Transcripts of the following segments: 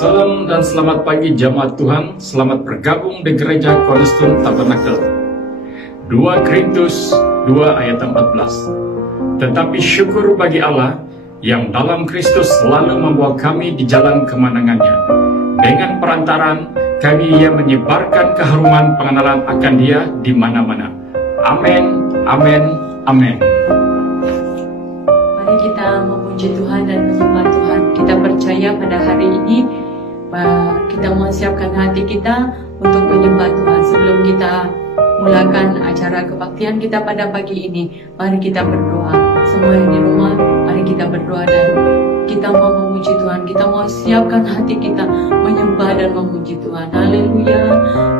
Salam dan selamat pagi jamaat Tuhan, selamat bergabung di Gereja Cornerstone Tabernacle. 2 Korintus 2 ayat 14. Tetapi syukur bagi Allah yang dalam Kristus selalu membawa kami di jalan kemenangannya. Dengan perantaraan kami ia menyebarkan keharuman pengenalan akan Dia di mana-mana. Amin, amin, amin. Mari kita memuji Tuhan dan menyembah Tuhan. Kita percaya pada hari ini kita mau siapkan hati kita untuk menyembah Tuhan. Sebelum kita mulakan acara kebaktian kita pada pagi ini, mari kita berdoa. Semua yang di rumah, mari kita berdoa dan kita mau memuji Tuhan. Kita mau siapkan hati kita menyembah dan memuji Tuhan. Haleluya,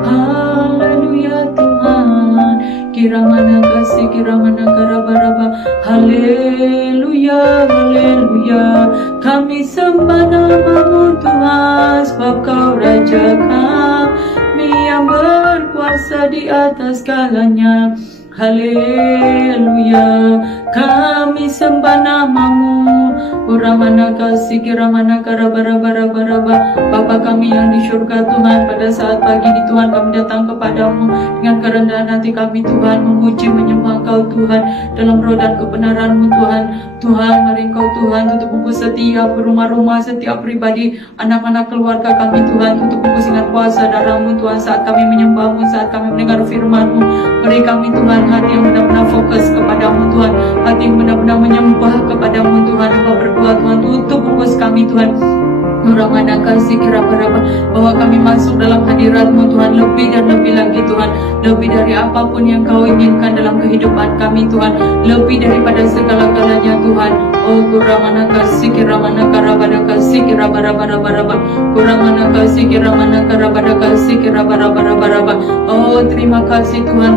haleluya Tuhan. Kira mana kasih, kira mana karaba-raba. Haleluya, haleluya. Kami sembah nama-Mu Tuhan, sebab Kau Raja kami yang berkuasa di atas segalanya. Haleluya, kami sembah nama-Mu. Uramana kasih, kiramana karaba-raba-raba. Bapa kami yang di surga Tuhan, pada saat pagi ini Tuhan kami datang kepadamu dengan kerendahan hati kami Tuhan, memuji menyembah Kau Tuhan dalam roh dan kebenaran-Mu Tuhan. Tuhan, mari Engkau Tuhan tutup buku setiap rumah-rumah, setiap pribadi, anak-anak keluarga kami Tuhan, tutup buku dengan kuasa darah-Mu Tuhan. Saat kami menyembah-Mu, saat kami mendengar firman-Mu, beri kami Tuhan hati yang benar-benar fokus kepadamu Tuhan, hati yang benar-benar menyembah kepadamu Tuhan. Apa berdoa Tuhan, tutup fokus kami Tuhan. Nuramana kasih kira-kira bahwa kami masuk dalam hadirat-Mu Tuhan, lebih dan lebih lagi Tuhan, lebih dari apapun yang Kau inginkan dalam kehidupan kami Tuhan, lebih daripada segala-galanya Tuhan. Oh kuramana kasih kiramana karabada kasih kirabara-bara-bara-bara, kuramana kasih kiramana karabada kasih kirabara-bara-bara-bara. Oh terima kasih Tuhan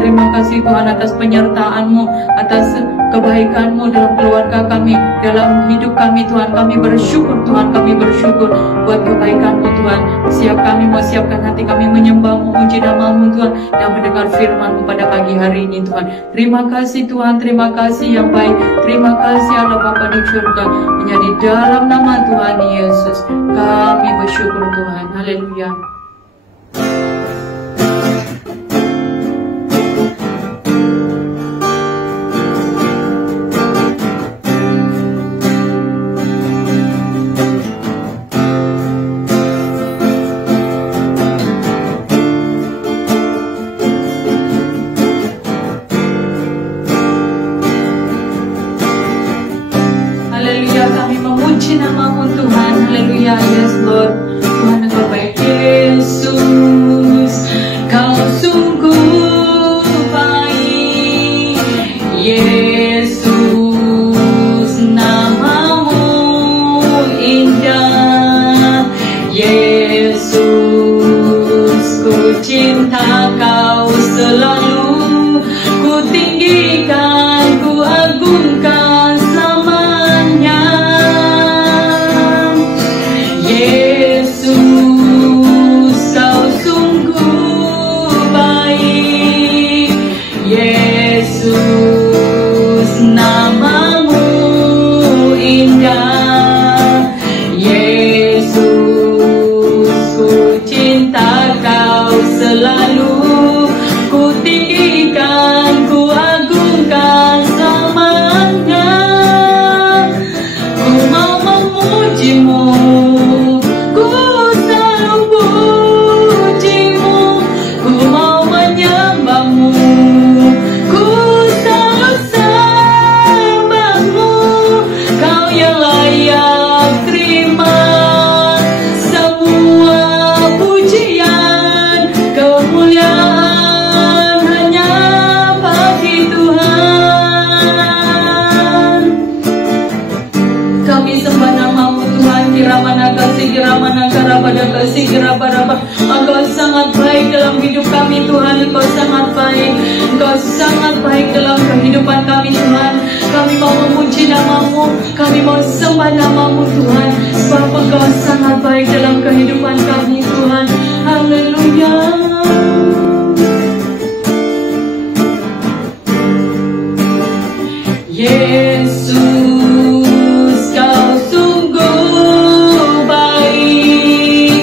atas penyertaan-Mu, atas kebaikan-Mu dalam keluarga kami, dalam hidup kami Tuhan. Kami bersyukur Tuhan, kami bersyukur buat kebaikan-Mu Tuhan. Kami mau siapkan hati kami menyembah, memuji nama-Mu Tuhan, dan mendengar firman-Mu pada pagi hari ini Tuhan. Terima kasih Tuhan, terima kasih yang baik. Terima kasih Allah Bapa di surga. Menjadi dalam nama Tuhan Yesus kami bersyukur Tuhan. Haleluya. Nama-Mu Tuhan, haleluya, yes Lord. Tuhan Engkau baik, Yesus, Kau sungguh baik, Yesus, nama-Mu indah, Yesus, ku cinta Kau selalu, ku tinggikan, ku agungkan selamanya. Engkau sangat baik dalam hidup kami Tuhan. Engkau sangat baik, Engkau sangat baik dalam kehidupan kami Tuhan. Kami mau memuji nama-Mu, kami mau sembah nama-Mu Tuhan, sebab Engkau sangat baik dalam kehidupan kami Tuhan. Haleluya. Yesus, Kau sungguh baik,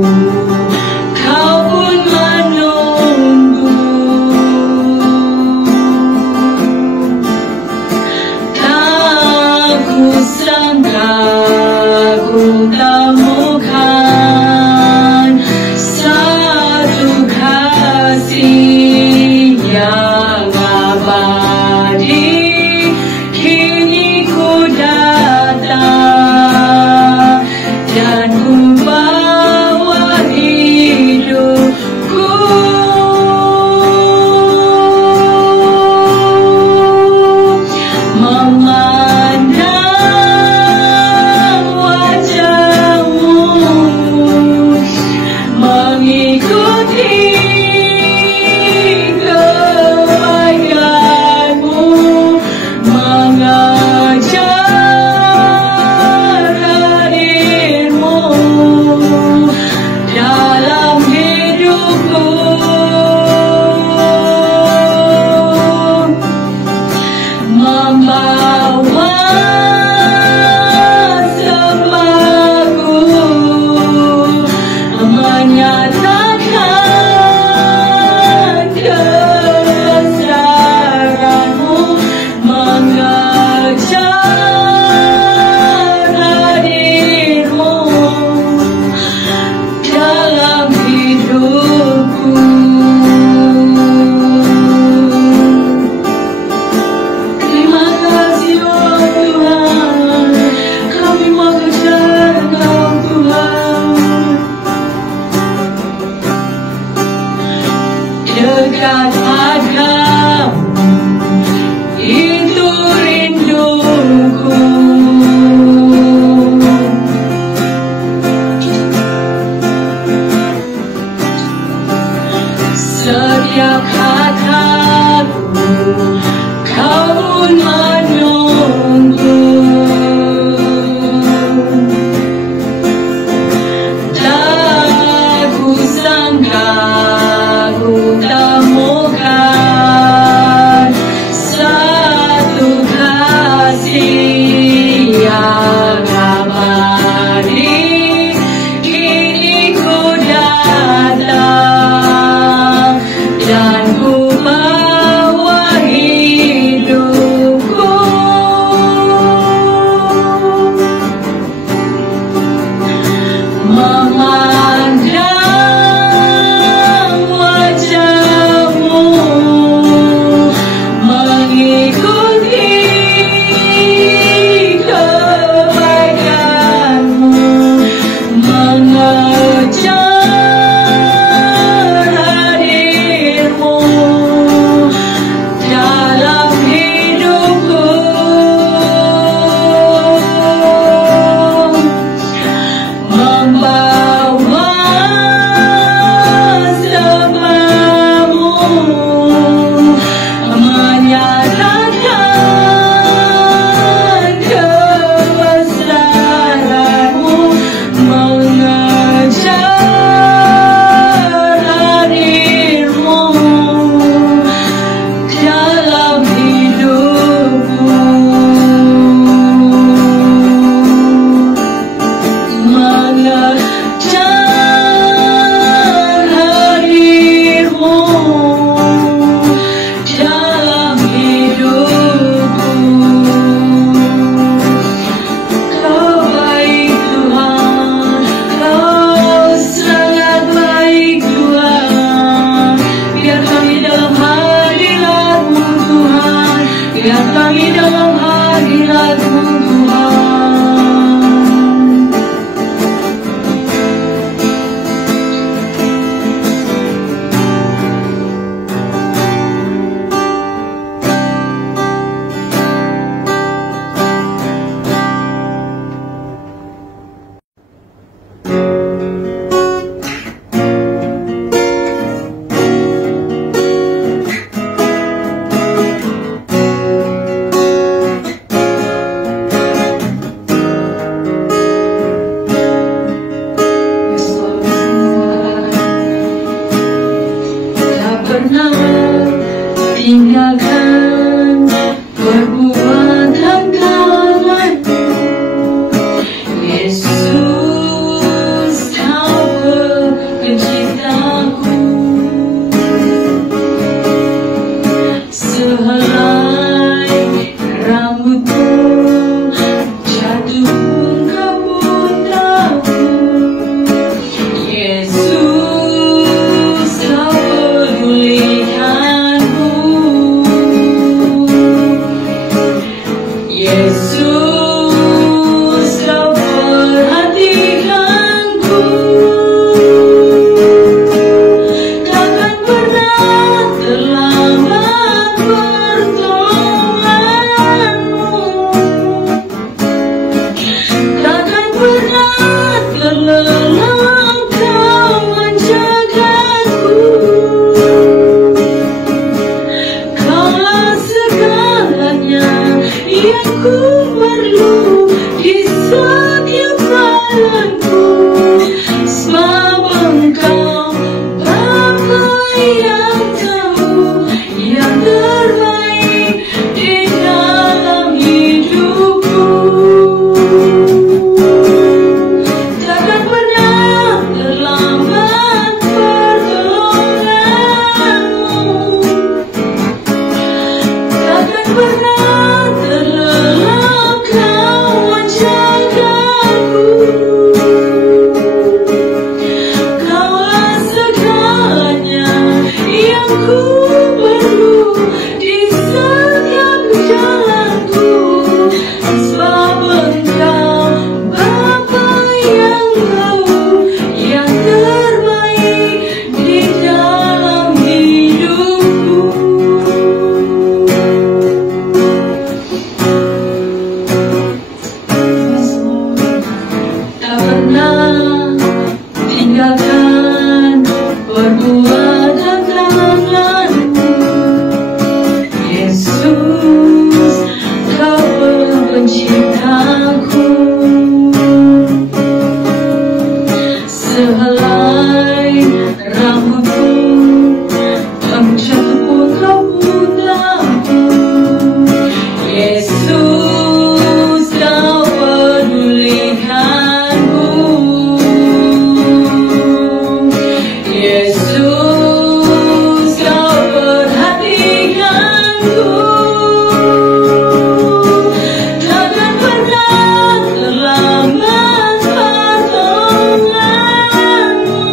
Kau pun menunggu. Tak kusangka ku temukan satu kasih yang abadi. Kini ku datang dan ku bawa hidupku. Memandang wajahmu Yesus, Kau perhatikanku, takkan pernah terlambat pertolonganmu, takkan pernah terlelap Kau menjagaku. Kaulah segalanya yang ku perlu di setiap jalanku, sebab Engkau Bapa yang tahu yang terbaik di dalam hidupku. Takkan pernah terlambat pertolonganmu, takkan pernah terlelap Kau menjagaku. Kaulah segalanya yang ku perlu di setiap jalanku, sebab Engkau Bapa yang tahu yang terbaik di dalam hidupku. Tak pernah tinggalkan perbuatan tanganmu, Yesus, Kau penciptaku. Sehelai rambutku Kamu jatuh pun Kau putarku, Yesus, Kau pedulikanku. Yesus, Kau perhatikanku, takkan pernah terlambat pertolonganmu,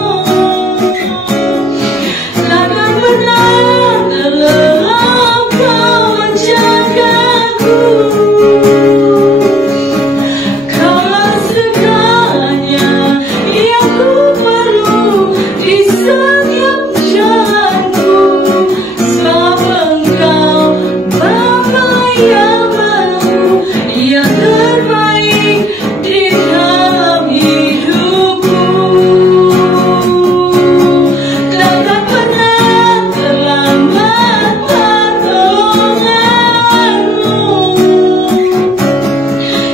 takkan pernah terlelap Kau menjagaku. Kaulah segalanya yang ku perlu di setiap jalanku, sebab Engkau Bapa yang baru yang terbaik di dalam hidupku. Takkan pernah terlambat pertolonganmu,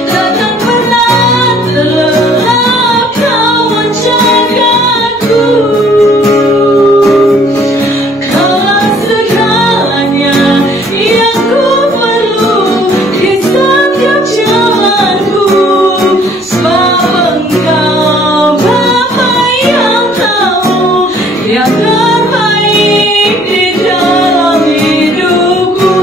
takkan pernah terlelap Kau menjagaku. Kaulah segalanya yang ku perlu di setiap jalanku, sebab Engkau Bapa yang tahu yang terbaik di dalam hidupku.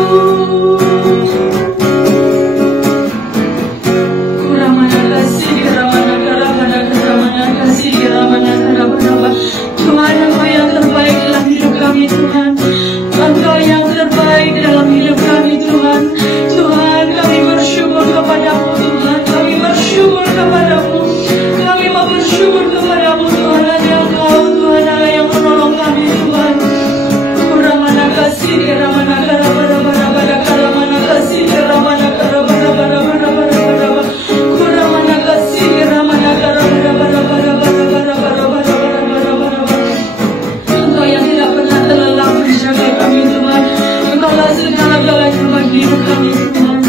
Tuhan, Engkau yang terbaik dalam hidup kami, Tuhan. Engkau yang terbaik dalam hidup kami, Tuhan. Tuhan, kami bersyukur kepadamu, Tuhan. Kami bersyukur kepadamu. Kami mau bersyukur kepadamu, Tuhan. Hanya Engkau, Tuhan, Allah yang menolong kami, Tuhan. Kuramana kasih, ramana kara-bara-bara-bara, karamana kasih, ramana kara-bara-bara-bara-bara-bara. Kuramana kasih, ramana kara-bara-bara-bara-bara-bara-bara-bara-bara-bara. Engkau yang tidak pernah terlelap menjaga kami, Tuhan. Engkaulah segala-galanya bagi hidup kami, Tuhan.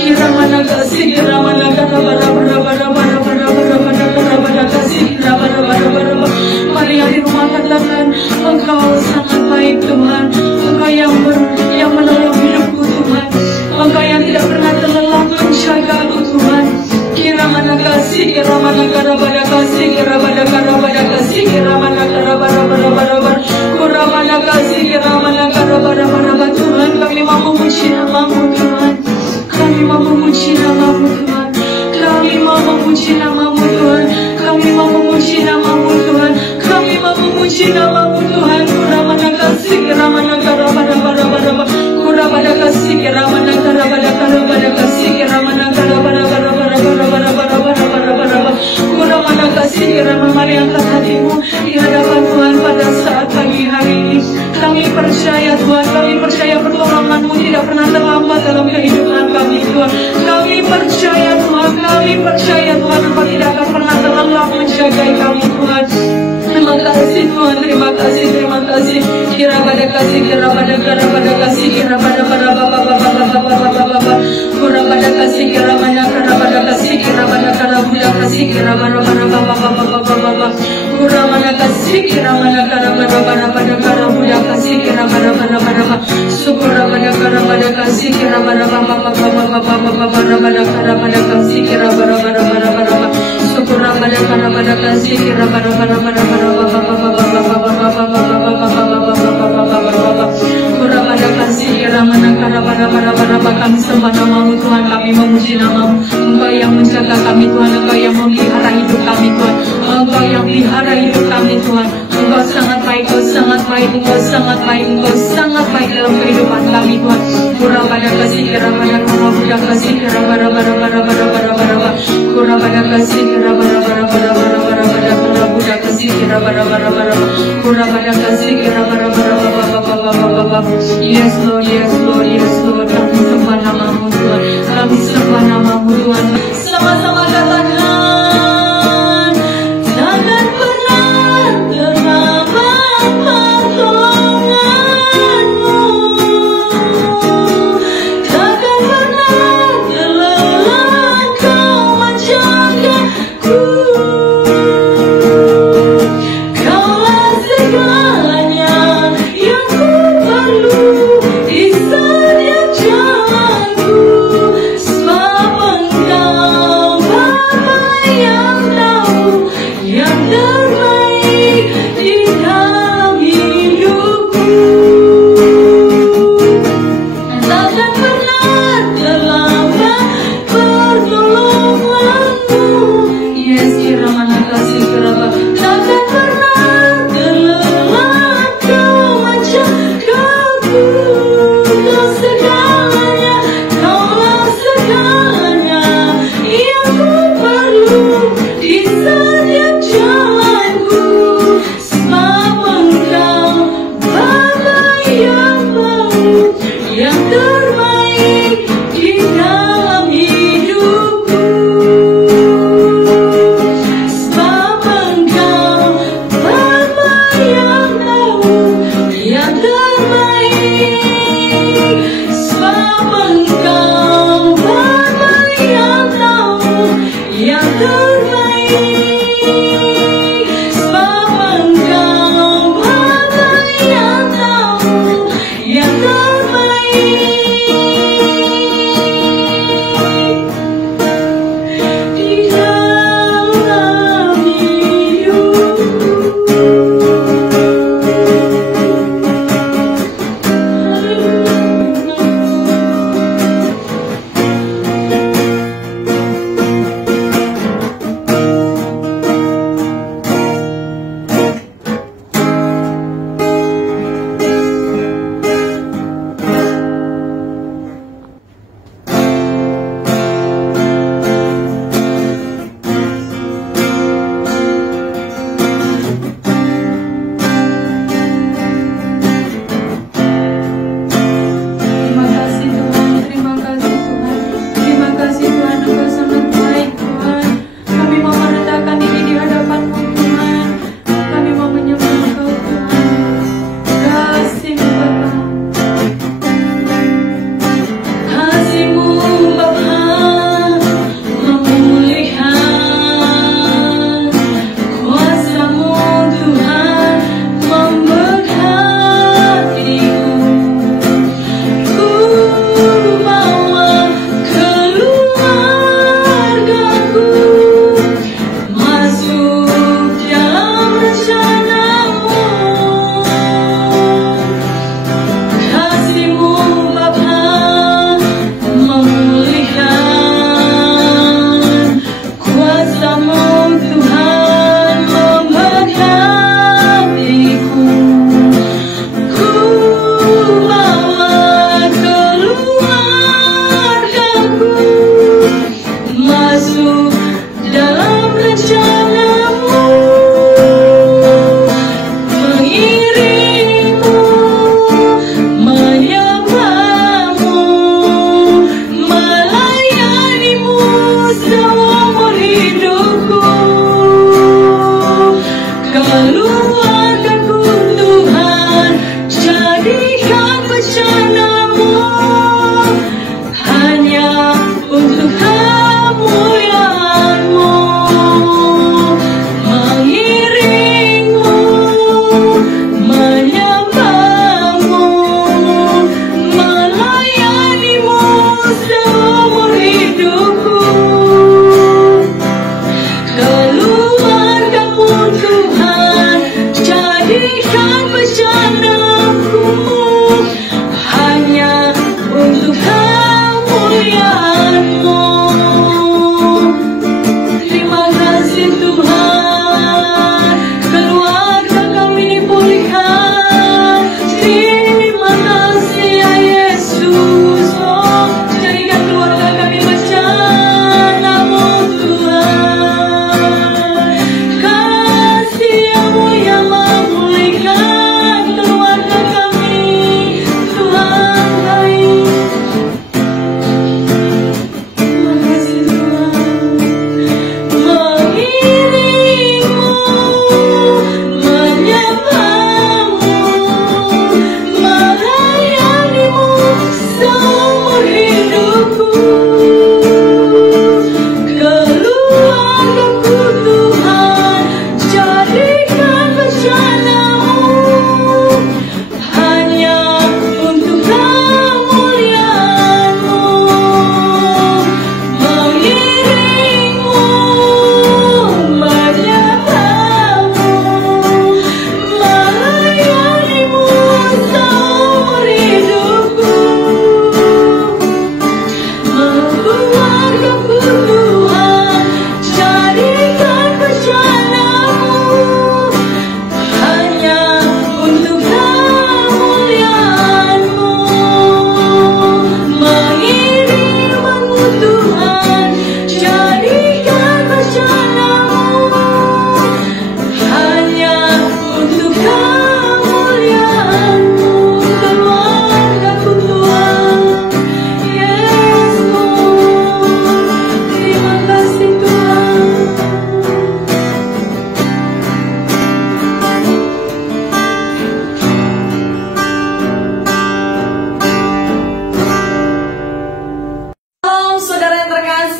Kiramana kasih, kiramana kara-bara-bara-bara-bara-bara-bara-bara-bara kasih, kara-bara-bara-bara-bara. Mari hari rumah katakan, Engkau sangat baik, Tuhan. Engkau yang menolong hidupku, Tuhan. Engkau yang tidak pernah terlelap menjagaku, Tuhan. Kiramana kasih, kiramana kara-bara kasih, kiramana kara-bara kasih, kiramana kara-bara-bara-bara-bara. Kuramana kasih, kiramana kara-bara-bara-bara. Tuhan, kami mau memuji nama-Mu, Tuhan. Kami mau memuji nama-Mu, Tuhan. Kami mau memuji nama-Mu, Tuhan. Kami mau memuji nama-Mu, Tuhan. Kami mau memuji nama-Mu, Tuhan. Kuramana kasih, kiramana kara-bara-bara-bara. Kurabada kasih, kiramana kara-bara-bara-bara kasih, kiramana segera memariangkan hatimu di hadapan Tuhan pada saat pagi hari ini. Kami percaya Tuhan, kami percaya pertolongan-Mu tidak pernah terlambat dalam kehidupan kami Tuhan. Kami percaya Tuhan, kami percaya Tuhan, Engkau tidak akan pernah terlelap menjaga kami Tuhan. Terima kasih Tuhan, terima kasih, terima kasih. Kira pada kasih, kira pada kasih, kira pada baba. Kira pada kasih, kira pada kasih, kira pada budak kasih, kira pada baba. Kira mana kasih, kira pada budak kasih, kira pada. Syukur pada kasih, kira pada baba. Pada kasih, kira pada. Syukur pada kasih, kira pada kami sembah nama-Mu Tuhan, kami memuji nama-Mu. Engkau yang menjaga kami Tuhan, Engkau yang memelihara hidup kami Tuhan, Engkau yang melihara hidup kami Tuhan. Engkau sangat baik, Engkau sangat baik, Engkau sangat baik, Engkau sangat baik dalam kehidupan kami Tuhan. Kurang pada kasih, kira pada budak kasih, kira pada kurang pada kasih, kira pada budak kasih, kira pada kurang pada kasih, kira pada. Yes Lord, yes Lord, yes Lord. Kami sembah nama-Mu Tuhan, kami sembah nama-Mu Tuhan. Sama-sama katakan, takkan pernah terlambat pertolongan-Mu, takkan pernah terlelap Kau menjagaku. Kaulah segalanya yang ku perlu di setiap jalanku.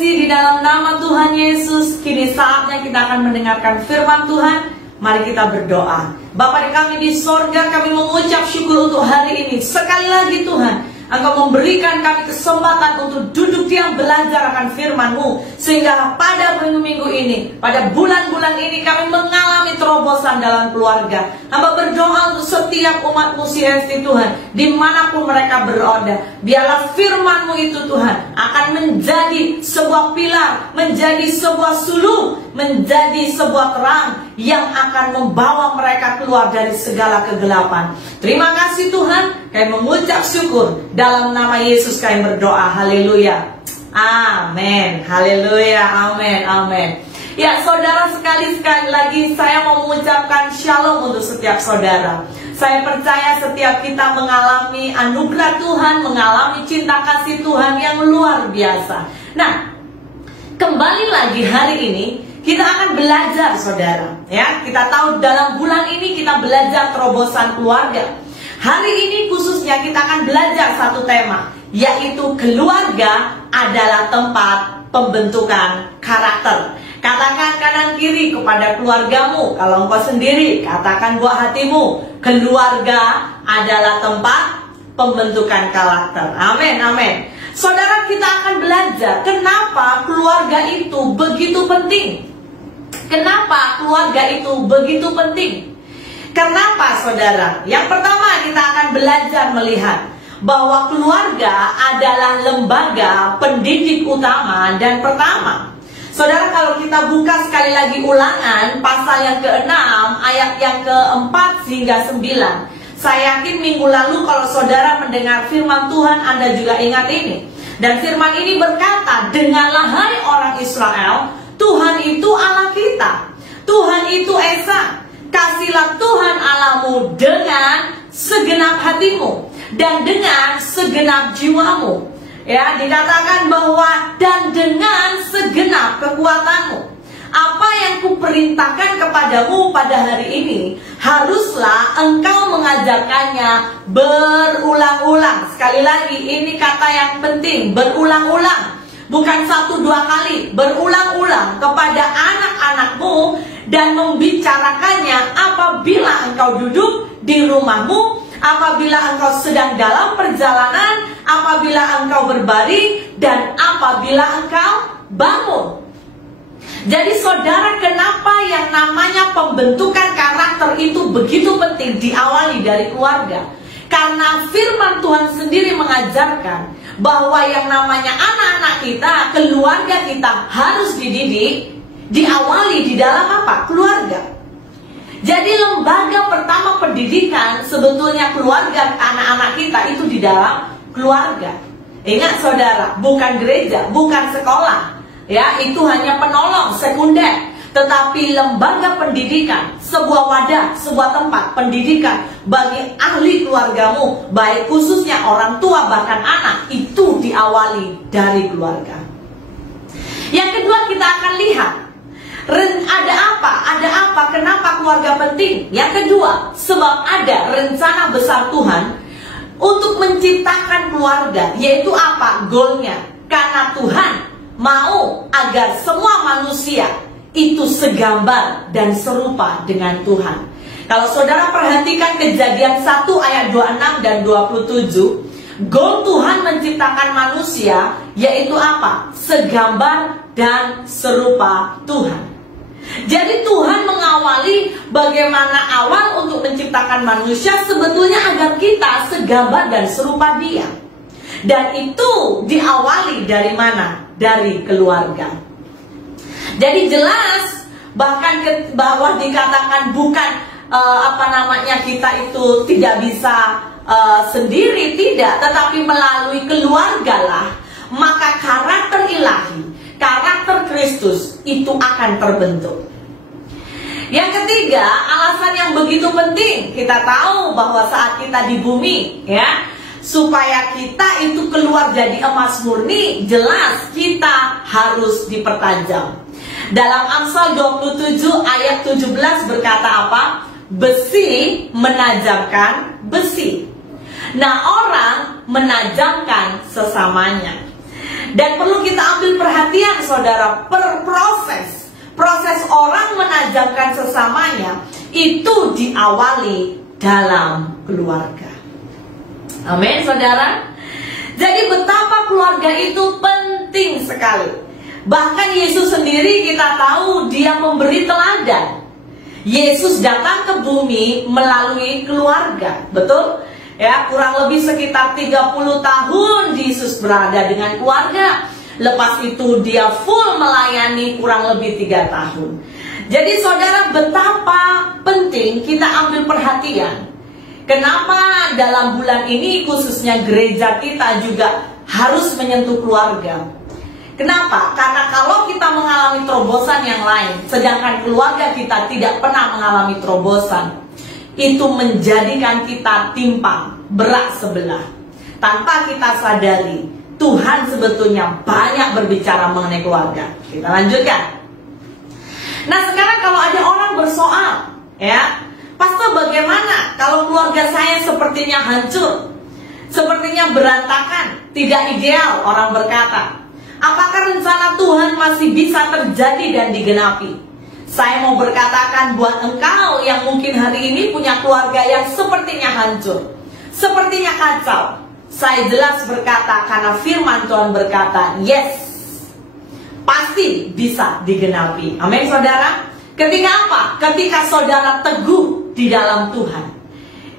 kasih di dalam nama Tuhan Yesus, kini saatnya kita akan mendengarkan firman Tuhan. Mari kita berdoa. Bapa kami di sorga, kami mengucap syukur untuk hari ini. Sekali lagi Tuhan, Engkau memberikan kami kesempatan untuk duduk diam belajar akan firman-Mu. Sehingga pada minggu ini, pada bulan-bulan ini kami mengalami terobosan dalam keluarga. Hamba berdoa untuk setiap umat-Mu CFT Tuhan, dimanapun mereka berada. Biarlah firman-Mu itu Tuhan akan menjadi sebuah pilar, menjadi sebuah sulung, menjadi sebuah terang yang akan membawa mereka keluar dari segala kegelapan. Terima kasih Tuhan, kami mengucap syukur. Dalam nama Yesus kami berdoa. Haleluya. Amin. Haleluya. Amin. Amin. Ya saudara, sekali lagi saya mau mengucapkan shalom untuk setiap saudara. Saya percaya setiap kita mengalami anugerah Tuhan, mengalami cinta kasih Tuhan yang luar biasa. Nah, kembali lagi hari ini kita akan belajar saudara. Ya, kita tahu dalam bulan ini kita belajar terobosan keluarga. Hari ini khususnya kita akan belajar satu tema, yaitu keluarga adalah tempat pembentukan karakter. Katakan kanan kiri kepada keluargamu. Kalau engkau sendiri, katakan buat hatimu, keluarga adalah tempat pembentukan karakter. Amin, amin. Saudara, kita akan belajar kenapa keluarga itu begitu penting. Kenapa keluarga itu begitu penting? Kenapa saudara? Yang pertama kita akan belajar melihat bahwa keluarga adalah lembaga pendidik utama dan pertama. Saudara, kalau kita buka sekali lagi Ulangan pasal yang ke-6 ayat yang ke-4 hingga 9. Saya yakin minggu lalu kalau saudara mendengar firman Tuhan, Anda juga ingat ini. Dan firman ini berkata, dengarlah hai orang Israel, Tuhan itu Allah kita, Tuhan itu Esa. Kasihlah Tuhan Allahmu dengan segenap hatimu dan dengan segenap jiwamu. Ya, dikatakan bahwa dan dengan segenap kekuatanmu. Apa yang kuperintahkan kepadamu pada hari ini, haruslah engkau mengajarkannya berulang-ulang. Sekali lagi, ini kata yang penting, berulang-ulang. Bukan 1-2 kali, berulang-ulang kepada anak-anakmu dan membicarakannya apabila engkau duduk di rumahmu, apabila engkau sedang dalam perjalanan, apabila engkau berbaring, dan apabila engkau bangun. Jadi saudara, kenapa yang namanya pembentukan karakter itu begitu penting diawali dari keluarga? Karena firman Tuhan sendiri mengajarkan bahwa yang namanya anak-anak kita, keluarga kita harus dididik, diawali di dalam apa? Keluarga. Jadi lembaga pertama pendidikan sebetulnya keluarga anak-anak kita itu di dalam keluarga. Ingat saudara, bukan gereja, bukan sekolah. Ya, itu hanya penolong sekunder. Tetapi lembaga pendidikan, sebuah wadah, sebuah tempat pendidikan bagi ahli keluargamu, baik khususnya orang tua bahkan anak, itu diawali dari keluarga. Yang kedua kita akan lihat, ada apa? Ada apa? Kenapa keluarga penting? Yang kedua, sebab ada rencana besar Tuhan untuk menciptakan keluarga, yaitu apa? Goalnya, karena Tuhan mau agar semua manusia itu segambar dan serupa dengan Tuhan. Kalau saudara perhatikan Kejadian 1 ayat 26 dan 27, goal Tuhan menciptakan manusia yaitu apa? Segambar dan serupa Tuhan. Jadi Tuhan mengawali bagaimana awal untuk menciptakan manusia sebetulnya agar kita segambar dan serupa Dia. Dan itu diawali dari mana? Dari keluarga. Jadi jelas, bahkan bahwa dikatakan bukan kita itu tidak bisa sendiri, tidak, tetapi melalui keluarga lah, maka karakter ilahi, karakter Kristus itu akan terbentuk. Yang ketiga, alasan yang begitu penting, kita tahu bahwa saat kita di bumi, ya, supaya kita itu keluar jadi emas murni, jelas kita harus dipertajam. Dalam Amsal 27 ayat 17 berkata apa? Besi menajamkan besi. Nah, orang menajamkan sesamanya. Dan perlu kita ambil perhatian saudara, proses orang menajamkan sesamanya itu diawali dalam keluarga. Amin, saudara. Jadi betapa keluarga itu penting sekali. Bahkan Yesus sendiri kita tahu dia memberi teladan. Yesus datang ke bumi melalui keluarga, betul? Ya, kurang lebih sekitar 30 tahun Yesus berada dengan keluarga. Lepas itu dia full melayani kurang lebih 3 tahun. Jadi saudara, betapa penting kita ambil perhatian. Kenapa dalam bulan ini khususnya gereja kita juga harus menyentuh keluarga? Kenapa? Karena kalau kita mengalami terobosan yang lain, sedangkan keluarga kita tidak pernah mengalami terobosan, itu menjadikan kita timpang, berat sebelah. Tanpa kita sadari, Tuhan sebetulnya banyak berbicara mengenai keluarga. Kita lanjutkan. Nah, sekarang kalau ada orang bersoal, ya, Pastor, bagaimana kalau keluarga saya sepertinya hancur, sepertinya berantakan, tidak ideal, orang berkata. Apakah rencana Tuhan masih bisa terjadi dan digenapi? Saya mau berkatakan buat engkau yang mungkin hari ini punya keluarga yang sepertinya hancur, sepertinya kacau. Saya jelas berkata karena firman Tuhan berkata, yes, pasti bisa digenapi. Amin, saudara. Ketika apa? Ketika saudara teguh di dalam Tuhan.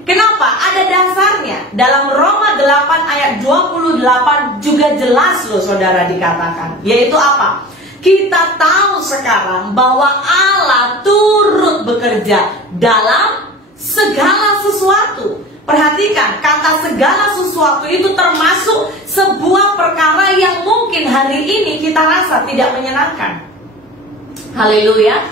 Kenapa? Ada dasarnya. Dalam Roma 8 ayat 28 juga jelas loh saudara dikatakan. Yaitu apa? Kita tahu sekarang bahwa Allah turut bekerja dalam segala sesuatu. Perhatikan, kata segala sesuatu itu termasuk sebuah perkara yang mungkin hari ini kita rasa tidak menyenangkan. Haleluya.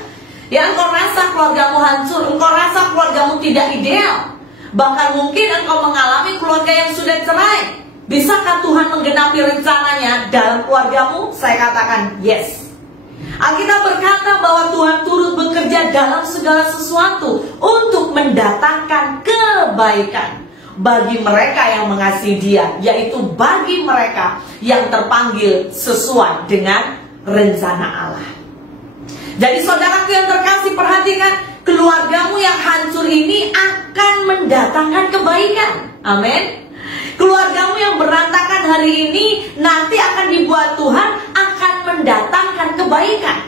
Ya, engkau rasa keluargamu hancur, engkau rasa keluargamu tidak ideal. Bahkan mungkin engkau mengalami keluarga yang sudah cerai. Bisakah Tuhan menggenapi rencananya dalam keluargamu? Saya katakan yes. Alkitab berkata bahwa Tuhan turut bekerja dalam segala sesuatu untuk mendatangkan kebaikan bagi mereka yang mengasihi Dia, yaitu bagi mereka yang terpanggil sesuai dengan rencana Allah. Jadi saudaraku yang terkasih, perhatikan, keluargamu yang hancur ini akan mendatangkan kebaikan. Amin. Keluargamu yang berantakan hari ini nanti akan dibuat Tuhan akan mendatangkan kebaikan.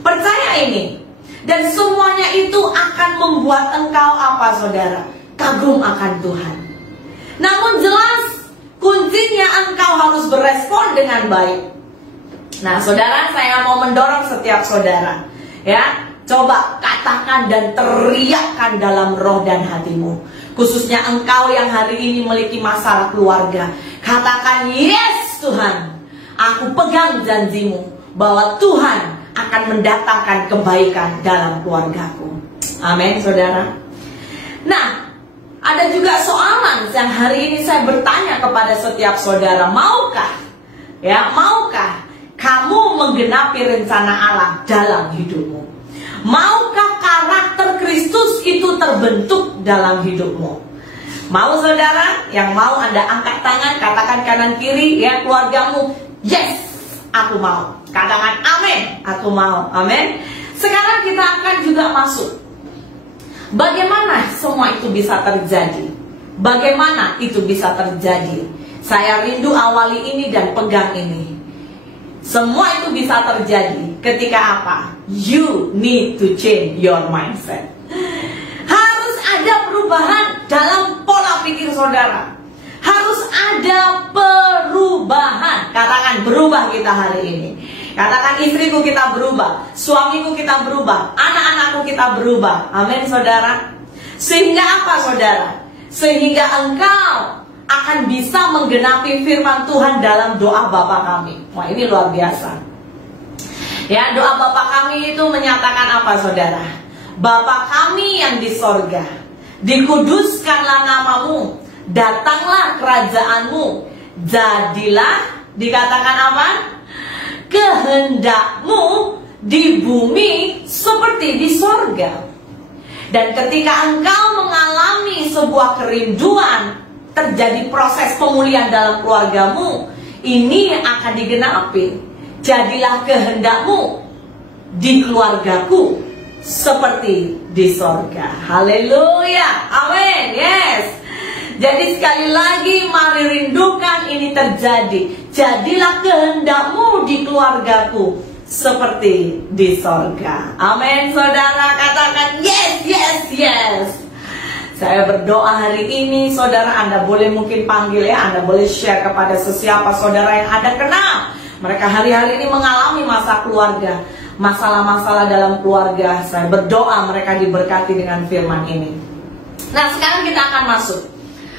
Percaya ini. Dan semuanya itu akan membuat engkau apa, saudara? Kagum akan Tuhan. Namun jelas kuncinya engkau harus berespon dengan baik. Nah, saudara, saya mau mendorong setiap saudara, ya, coba katakan dan teriakkan dalam roh dan hatimu. Khususnya engkau yang hari ini memiliki masalah keluarga. Katakan, yes Tuhan, aku pegang janjimu bahwa Tuhan akan mendatangkan kebaikan dalam keluargaku. Amin, saudara. Nah, ada juga soalan yang hari ini saya bertanya kepada setiap saudara. Maukah kamu menggenapi rencana Allah dalam hidupmu? Maukah karakter Kristus itu terbentuk dalam hidupmu? Mau, saudara? Yang mau Anda angkat tangan, katakan kanan kiri, ya, keluargamu, yes, aku mau. Katakan amin, aku mau. Amin. Sekarang kita akan juga masuk. Bagaimana semua itu bisa terjadi? Bagaimana itu bisa terjadi? Saya rindu awali ini dan pegang ini. Semua itu bisa terjadi ketika apa? You need to change your mindset. Harus ada perubahan dalam pola pikir saudara. Harus ada perubahan. Katakan berubah kita hari ini. Katakan istriku kita berubah, suamiku kita berubah, anak-anakku kita berubah. Amin, saudara. Sehingga apa, saudara? Sehingga engkau akan bisa menggenapi firman Tuhan dalam doa Bapa kami. Wah, ini luar biasa. Ya, doa Bapa kami itu menyatakan apa, saudara? Bapa kami yang di sorga, dikuduskanlah namamu, datanglah kerajaanmu, jadilah, dikatakan apa? Kehendakmu di bumi seperti di sorga. Dan ketika engkau mengalami sebuah kerinduan, terjadi proses pemulihan dalam keluargamu, ini akan digenapi. jadilah kehendakmu di keluargaku seperti di sorga. Haleluya, amin, yes. Jadi sekali lagi mari rindukan ini terjadi. Jadilah kehendakmu di keluargaku seperti di sorga. Amin, saudara, katakan yes, yes, yes. Saya berdoa hari ini, saudara, Anda boleh mungkin panggil ya, Anda boleh share kepada sesiapa saudara yang Anda kenal. Mereka hari-hari ini mengalami masa keluarga, masalah-masalah dalam keluarga. Saya berdoa mereka diberkati dengan firman ini. Nah, sekarang kita akan masuk.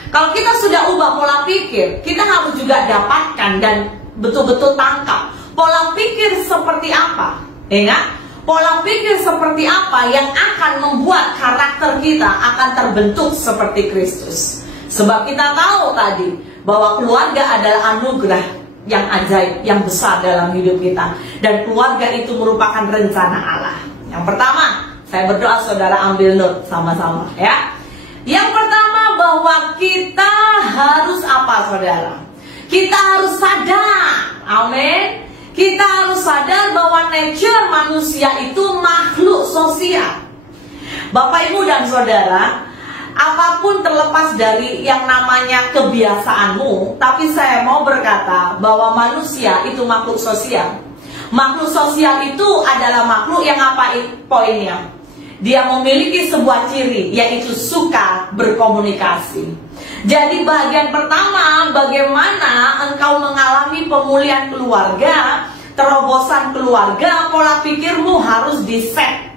Kalau kita sudah ubah pola pikir, kita harus juga dapatkan dan betul-betul tangkap pola pikir seperti apa. Ingat, pola pikir seperti apa yang akan membuat karakter kita akan terbentuk seperti Kristus. Sebab kita tahu tadi bahwa keluarga adalah anugerah yang ajaib, yang besar dalam hidup kita. Dan keluarga itu merupakan rencana Allah. Yang pertama, saya berdoa saudara ambil note sama-sama ya. Yang pertama, bahwa kita harus apa saudara? Kita harus sadar, amin. Kita harus sadar bahwa nature manusia itu makhluk sosial. Bapak, Ibu, dan saudara, apapun terlepas dari yang namanya kebiasaanmu, tapi saya mau berkata bahwa manusia itu makhluk sosial. Makhluk sosial itu adalah makhluk yang apa poinnya? Dia memiliki sebuah ciri, yaitu suka berkomunikasi. Jadi bagian pertama, bagaimana engkau mengalami pemulihan keluarga, terobosan keluarga, pola pikirmu harus di-set.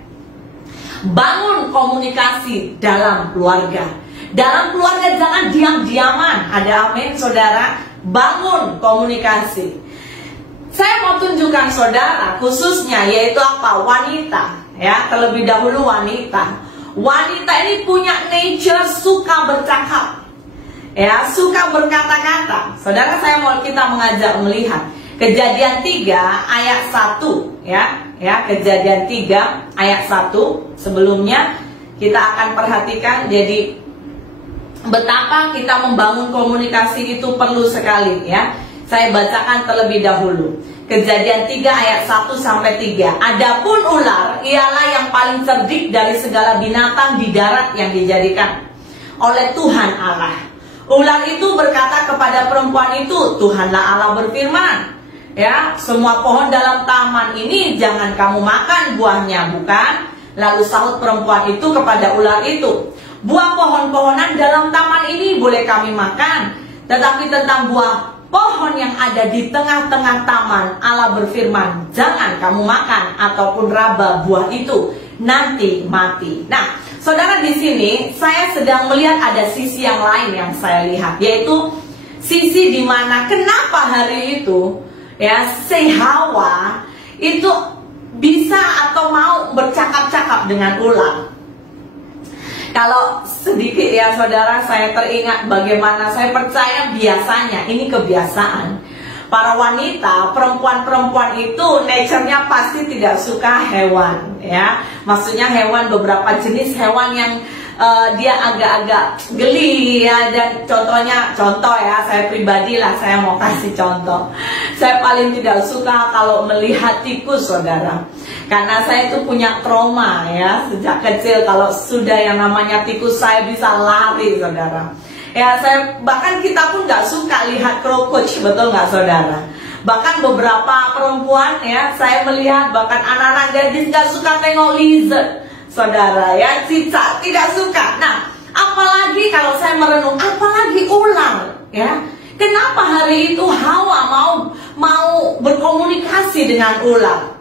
Bangun komunikasi dalam keluarga. Dalam keluarga jangan diam-diaman. Ada amin saudara? Bangun komunikasi. Saya mau tunjukkan saudara, khususnya yaitu apa? Wanita. Ya, terlebih dahulu wanita. Wanita ini punya nature suka bercakap. Ya, suka berkata-kata. Saudara, kita mengajak melihat Kejadian 3 ayat 1 ya, Kejadian 3 ayat 1. Sebelumnya kita akan perhatikan jadi betapa kita membangun komunikasi itu perlu sekali ya. Saya bacakan terlebih dahulu. Kejadian 3 ayat 1 sampai 3. Adapun ular ialah yang paling cerdik dari segala binatang di darat yang dijadikan oleh Tuhan Allah. Ular itu berkata kepada perempuan itu, Tuhanlah Allah berfirman, ya, semua pohon dalam taman ini jangan kamu makan buahnya, bukan? Lalu sahut perempuan itu kepada ular itu, buah pohon-pohonan dalam taman ini boleh kami makan, tetapi tentang buah pohon yang ada di tengah-tengah taman, Allah berfirman, jangan kamu makan ataupun raba buah itu, nanti mati. Nah, saudara, di sini saya sedang melihat ada sisi yang lain yang saya lihat, yaitu sisi dimana kenapa hari itu ya si Hawa itu bisa atau mau bercakap-cakap dengan ular. Kalau sedikit ya saudara, saya teringat bagaimana saya percaya biasanya, ini kebiasaan para wanita, perempuan-perempuan itu nature-nya pasti tidak suka hewan ya. Maksudnya hewan, beberapa jenis hewan yang dia agak-agak geli ya. Dan contoh ya, saya pribadi lah, saya mau kasih contoh. Saya paling tidak suka kalau melihat tikus saudara, karena saya itu punya trauma ya. Sejak kecil kalau sudah yang namanya tikus saya bisa lari saudara. Ya, bahkan kita pun nggak suka lihat krokodil, betul nggak saudara? Bahkan beberapa perempuan ya, saya melihat bahkan anak-anak gadis nggak suka tengok lizard, saudara ya, cicak tidak suka. Nah, apalagi kalau saya merenung, apalagi ular ya. Kenapa hari itu Hawa mau berkomunikasi dengan ular?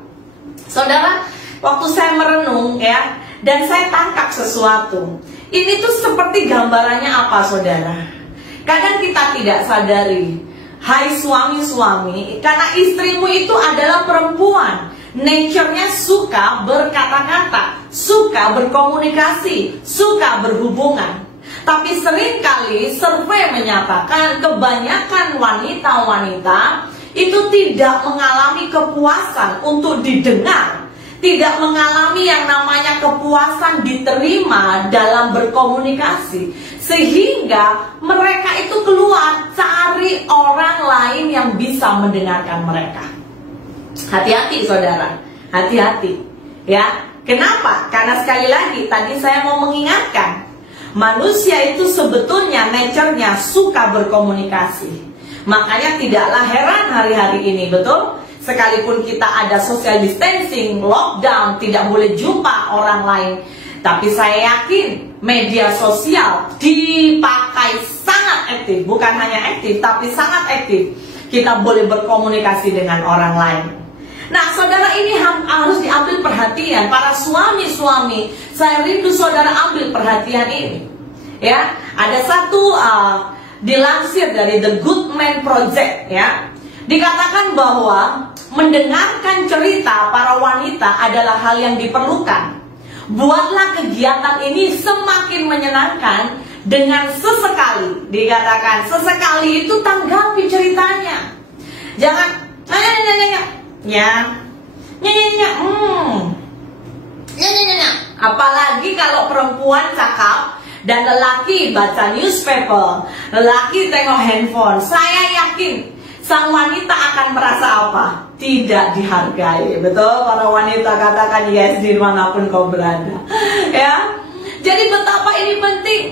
Saudara, waktu saya merenung ya, dan saya tangkap sesuatu. Ini tuh seperti gambarannya apa saudara? Kadang kita tidak sadari. Hai suami-suami, karena istrimu itu adalah perempuan, nature-nya suka berkata-kata, suka berkomunikasi, suka berhubungan. Tapi seringkali survei menyatakan kebanyakan wanita-wanita itu tidak mengalami kepuasan untuk didengar, tidak mengalami yang namanya kepuasan diterima dalam berkomunikasi, sehingga mereka itu keluar cari orang lain yang bisa mendengarkan mereka. Hati-hati saudara, hati-hati ya. Kenapa? Karena sekali lagi tadi saya mau mengingatkan, manusia itu sebetulnya nature-nya suka berkomunikasi. Makanya tidaklah heran hari-hari ini, betul? Sekalipun kita ada social distancing, lockdown, tidak boleh jumpa orang lain, tapi saya yakin media sosial dipakai sangat aktif. Bukan hanya aktif, tapi sangat aktif. Kita boleh berkomunikasi dengan orang lain. Nah saudara, ini harus diambil perhatian. Para suami-suami, saya rindu saudara ambil perhatian ini ya. Ada satu dilansir dari The Good Man Project ya, dikatakan bahwa mendengarkan cerita para wanita adalah hal yang diperlukan. Buatlah kegiatan ini semakin menyenangkan dengan sesekali, dikatakan sesekali itu tanggapi ceritanya. Jangan apalagi kalau perempuan cakap dan lelaki baca newspaper, lelaki tengok handphone. Saya yakin sang wanita akan merasa apa? Tidak dihargai. Betul, para wanita katakan yes dimanapun kau berada ya. Jadi betapa ini penting.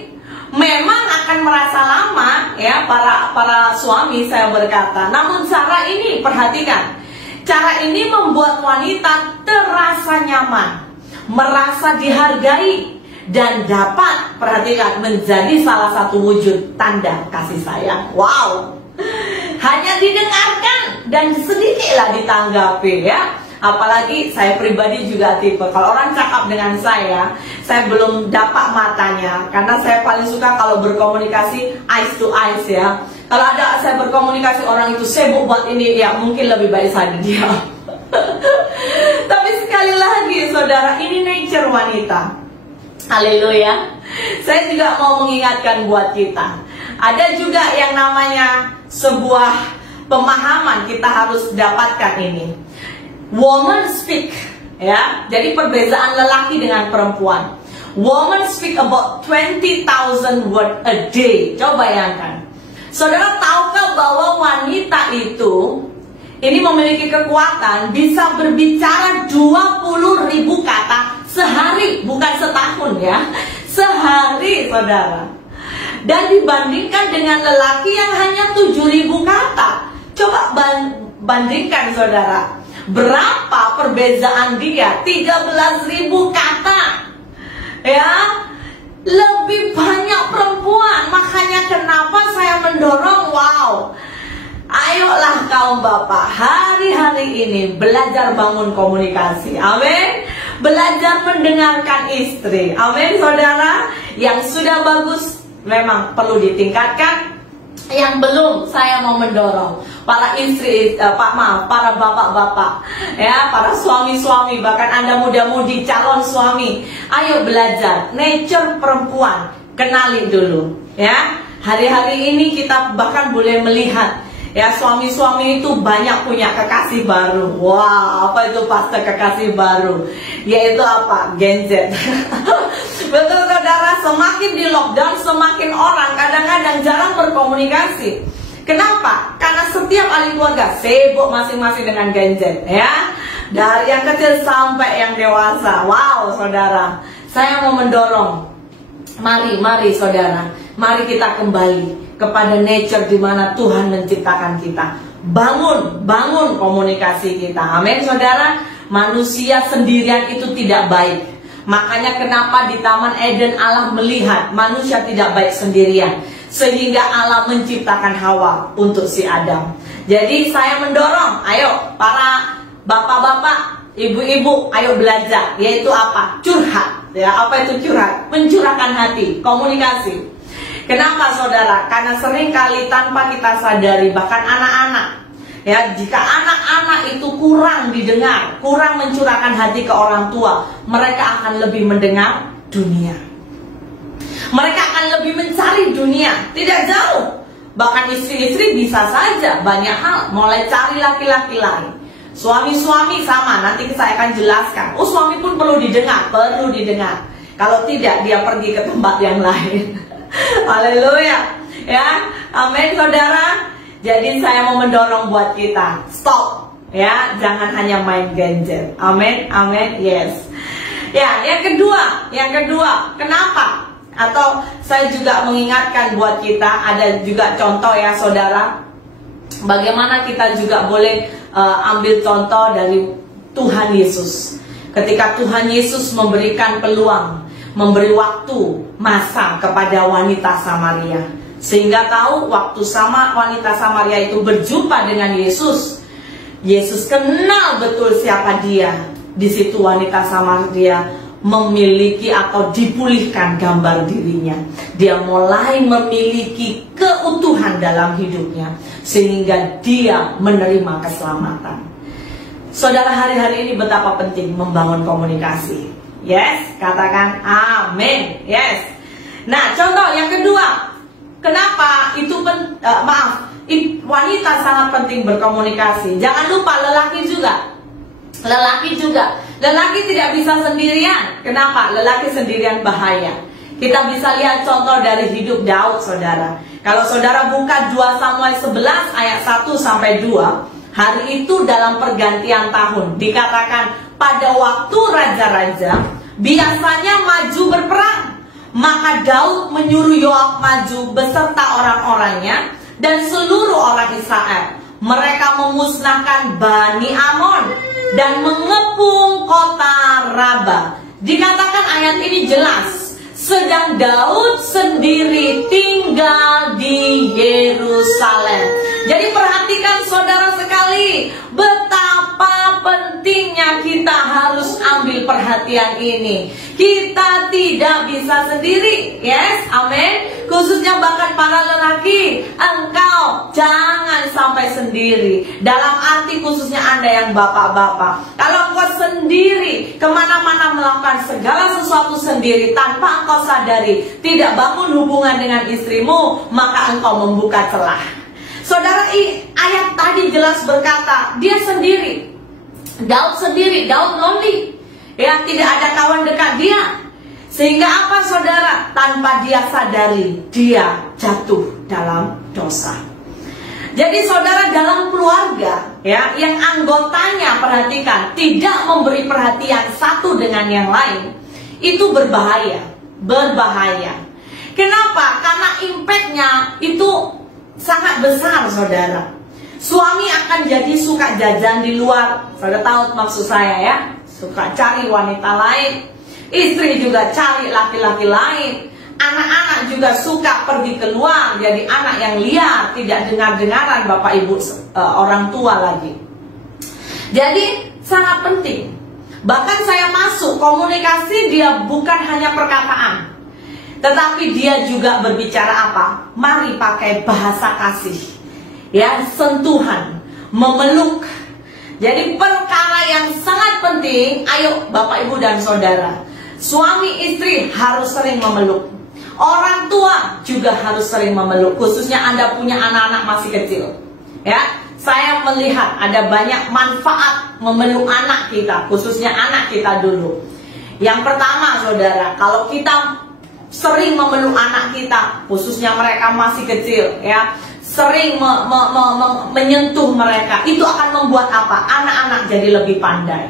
Memang akan merasa lama ya para suami, saya berkata. Namun cara ini, perhatikan, cara ini membuat wanita terasa nyaman, merasa dihargai, dan dapat, perhatikan, menjadi salah satu wujud tanda kasih sayang. Wow, hanya didengarkan dan sedikitlah ditanggapi ya. Apalagi saya pribadi juga tipe, kalau orang cakap dengan saya belum dapat matanya, karena saya paling suka kalau berkomunikasi eyes to eyes ya. Kalau ada saya berkomunikasi orang itu sibuk buat ini, ya mungkin lebih baik saya diam. Tapi sekali lagi saudara, ini nature wanita. Haleluya. Saya juga mau mengingatkan buat kita, ada juga yang namanya sebuah pemahaman kita harus dapatkan ini. Woman speak ya. Jadi perbedaan lelaki dengan perempuan. Woman speak about 20,000 word a day. Coba bayangkan. Saudara tahukah bahwa wanita itu ini memiliki kekuatan bisa berbicara 20.000 kata sehari, bukan setahun ya. Sehari saudara. Dan dibandingkan dengan lelaki yang hanya 7.000 kata. Coba bandingkan saudara. Berapa perbedaan dia? 13.000 kata ya. Lebih banyak perempuan. Makanya kenapa saya mendorong, wow, ayolah kaum bapak hari-hari ini belajar bangun komunikasi. Amin. Belajar mendengarkan istri. Amin saudara. Yang sudah bagus memang perlu ditingkatkan. Yang belum, saya mau mendorong para istri, para bapak-bapak, ya, para suami-suami, bahkan Anda muda-mudi calon suami, ayo belajar nature perempuan, kenali dulu, ya. Hari-hari ini kita bahkan boleh melihat, ya, suami-suami itu banyak punya kekasih baru. Wah, apa itu pastor kekasih baru? Yaitu apa? Gadget. Betul saudara, semakin di lockdown semakin orang kadang-kadang jarang berkomunikasi. Kenapa? Karena setiap ahli keluarga sibuk masing-masing dengan gadget ya. Dari yang kecil sampai yang dewasa. Wow saudara, saya mau mendorong, mari saudara, mari kita kembali kepada nature di mana Tuhan menciptakan kita. Bangun komunikasi kita. Amin saudara. Manusia sendirian itu tidak baik. Makanya kenapa di Taman Eden Allah melihat manusia tidak baik sendirian, sehingga Allah menciptakan Hawa untuk si Adam. Jadi saya mendorong, ayo para bapak-bapak, ibu-ibu, ayo belajar, yaitu apa? Curhat. Ya, apa itu curhat? Mencurahkan hati, komunikasi. Kenapa saudara? Karena seringkali tanpa kita sadari, bahkan anak-anak, ya, jika anak-anak itu kurang didengar, kurang mencurahkan hati ke orang tua, mereka akan lebih mendengar dunia. Mereka akan lebih mencari dunia, tidak jauh. Bahkan istri-istri bisa saja banyak hal, mulai cari laki-laki lain. Suami-suami sama, nanti saya akan jelaskan. Oh, suami pun perlu didengar, Kalau tidak, dia pergi ke tempat yang lain. Haleluya, ya, amin saudara. Jadi saya mau mendorong buat kita, stop ya, jangan hanya main gadget. Amin, amin, yes. Ya, yang kedua, kenapa? Atau saya juga mengingatkan buat kita, ada juga contoh ya saudara, bagaimana kita juga boleh ambil contoh dari Tuhan Yesus. Ketika Tuhan Yesus memberikan peluang, memberi waktu, masa kepada wanita Samaria, sehingga tahu waktu sama wanita Samaria itu berjumpa dengan Yesus, Yesus kenal betul siapa dia. Di situ wanita Samaria memiliki atau dipulihkan gambar dirinya. Dia mulai memiliki keutuhan dalam hidupnya, sehingga dia menerima keselamatan. Saudara, hari-hari ini betapa penting membangun komunikasi. Yes, katakan amin. Yes. Nah, contoh yang kedua, kenapa itu wanita sangat penting berkomunikasi. Jangan lupa lelaki juga. Lelaki tidak bisa sendirian. Kenapa? Lelaki sendirian bahaya. Kita bisa lihat contoh dari hidup Daud, saudara. Kalau saudara buka 2 Samuel 11 ayat 1 sampai 2, hari itu dalam pergantian tahun, dikatakan pada waktu raja-raja biasanya maju berperang, maka Daud menyuruh Yoab maju beserta orang-orangnya dan seluruh orang Israel. Mereka memusnahkan Bani Amon dan mengepung kota Raba. Dikatakan ayat ini jelas, sedang Daud sendiri tinggal di Yerusalem. Jadi perhatikan saudara sekali, betapa pentingnya kita harus ambil perhatian ini. Kita tidak bisa sendiri. Yes, amin. Khususnya bahkan para lelaki, engkau jangan sampai sendiri. Dalam arti khususnya Anda yang bapak-bapak, kalau engkau sendiri kemana-mana melakukan segala sesuatu sendiri tanpa engkau sadari, tidak bangun hubungan dengan istrimu, maka engkau membuka celah. Saudara, ayat tadi jelas berkata, dia sendiri, Daud sendiri, Daud lonely. Ya, tidak ada kawan dekat dia. Sehingga apa saudara? Tanpa dia sadari, dia jatuh dalam dosa. Jadi saudara, dalam keluarga ya, yang anggotanya, perhatikan, tidak memberi perhatian satu dengan yang lain, itu berbahaya. Kenapa? Karena impactnya itu sangat besar, saudara. Suami akan jadi suka jajan di luar. Saudara tahu maksud saya ya, suka cari wanita lain. Istri juga cari laki-laki lain. Anak-anak juga suka pergi keluar, jadi anak yang liar, tidak dengar-dengaran bapak ibu orang tua lagi. Jadi sangat penting. Bahkan saya masuk, komunikasi dia bukan hanya perkataan, tetapi dia juga berbicara apa? Mari pakai bahasa kasih, ya, sentuhan, memeluk. Jadi perkara yang sangat penting. Ayo bapak ibu dan saudara, suami istri harus sering memeluk. Orang tua juga harus sering memeluk. Khususnya Anda punya anak-anak masih kecil, ya. Saya melihat ada banyak manfaat memeluk anak kita, khususnya anak kita dulu. Yang pertama saudara, kalau kita sering memeluk anak kita, khususnya mereka masih kecil, ya, sering menyentuh mereka, itu akan membuat apa? Anak-anak jadi lebih pandai.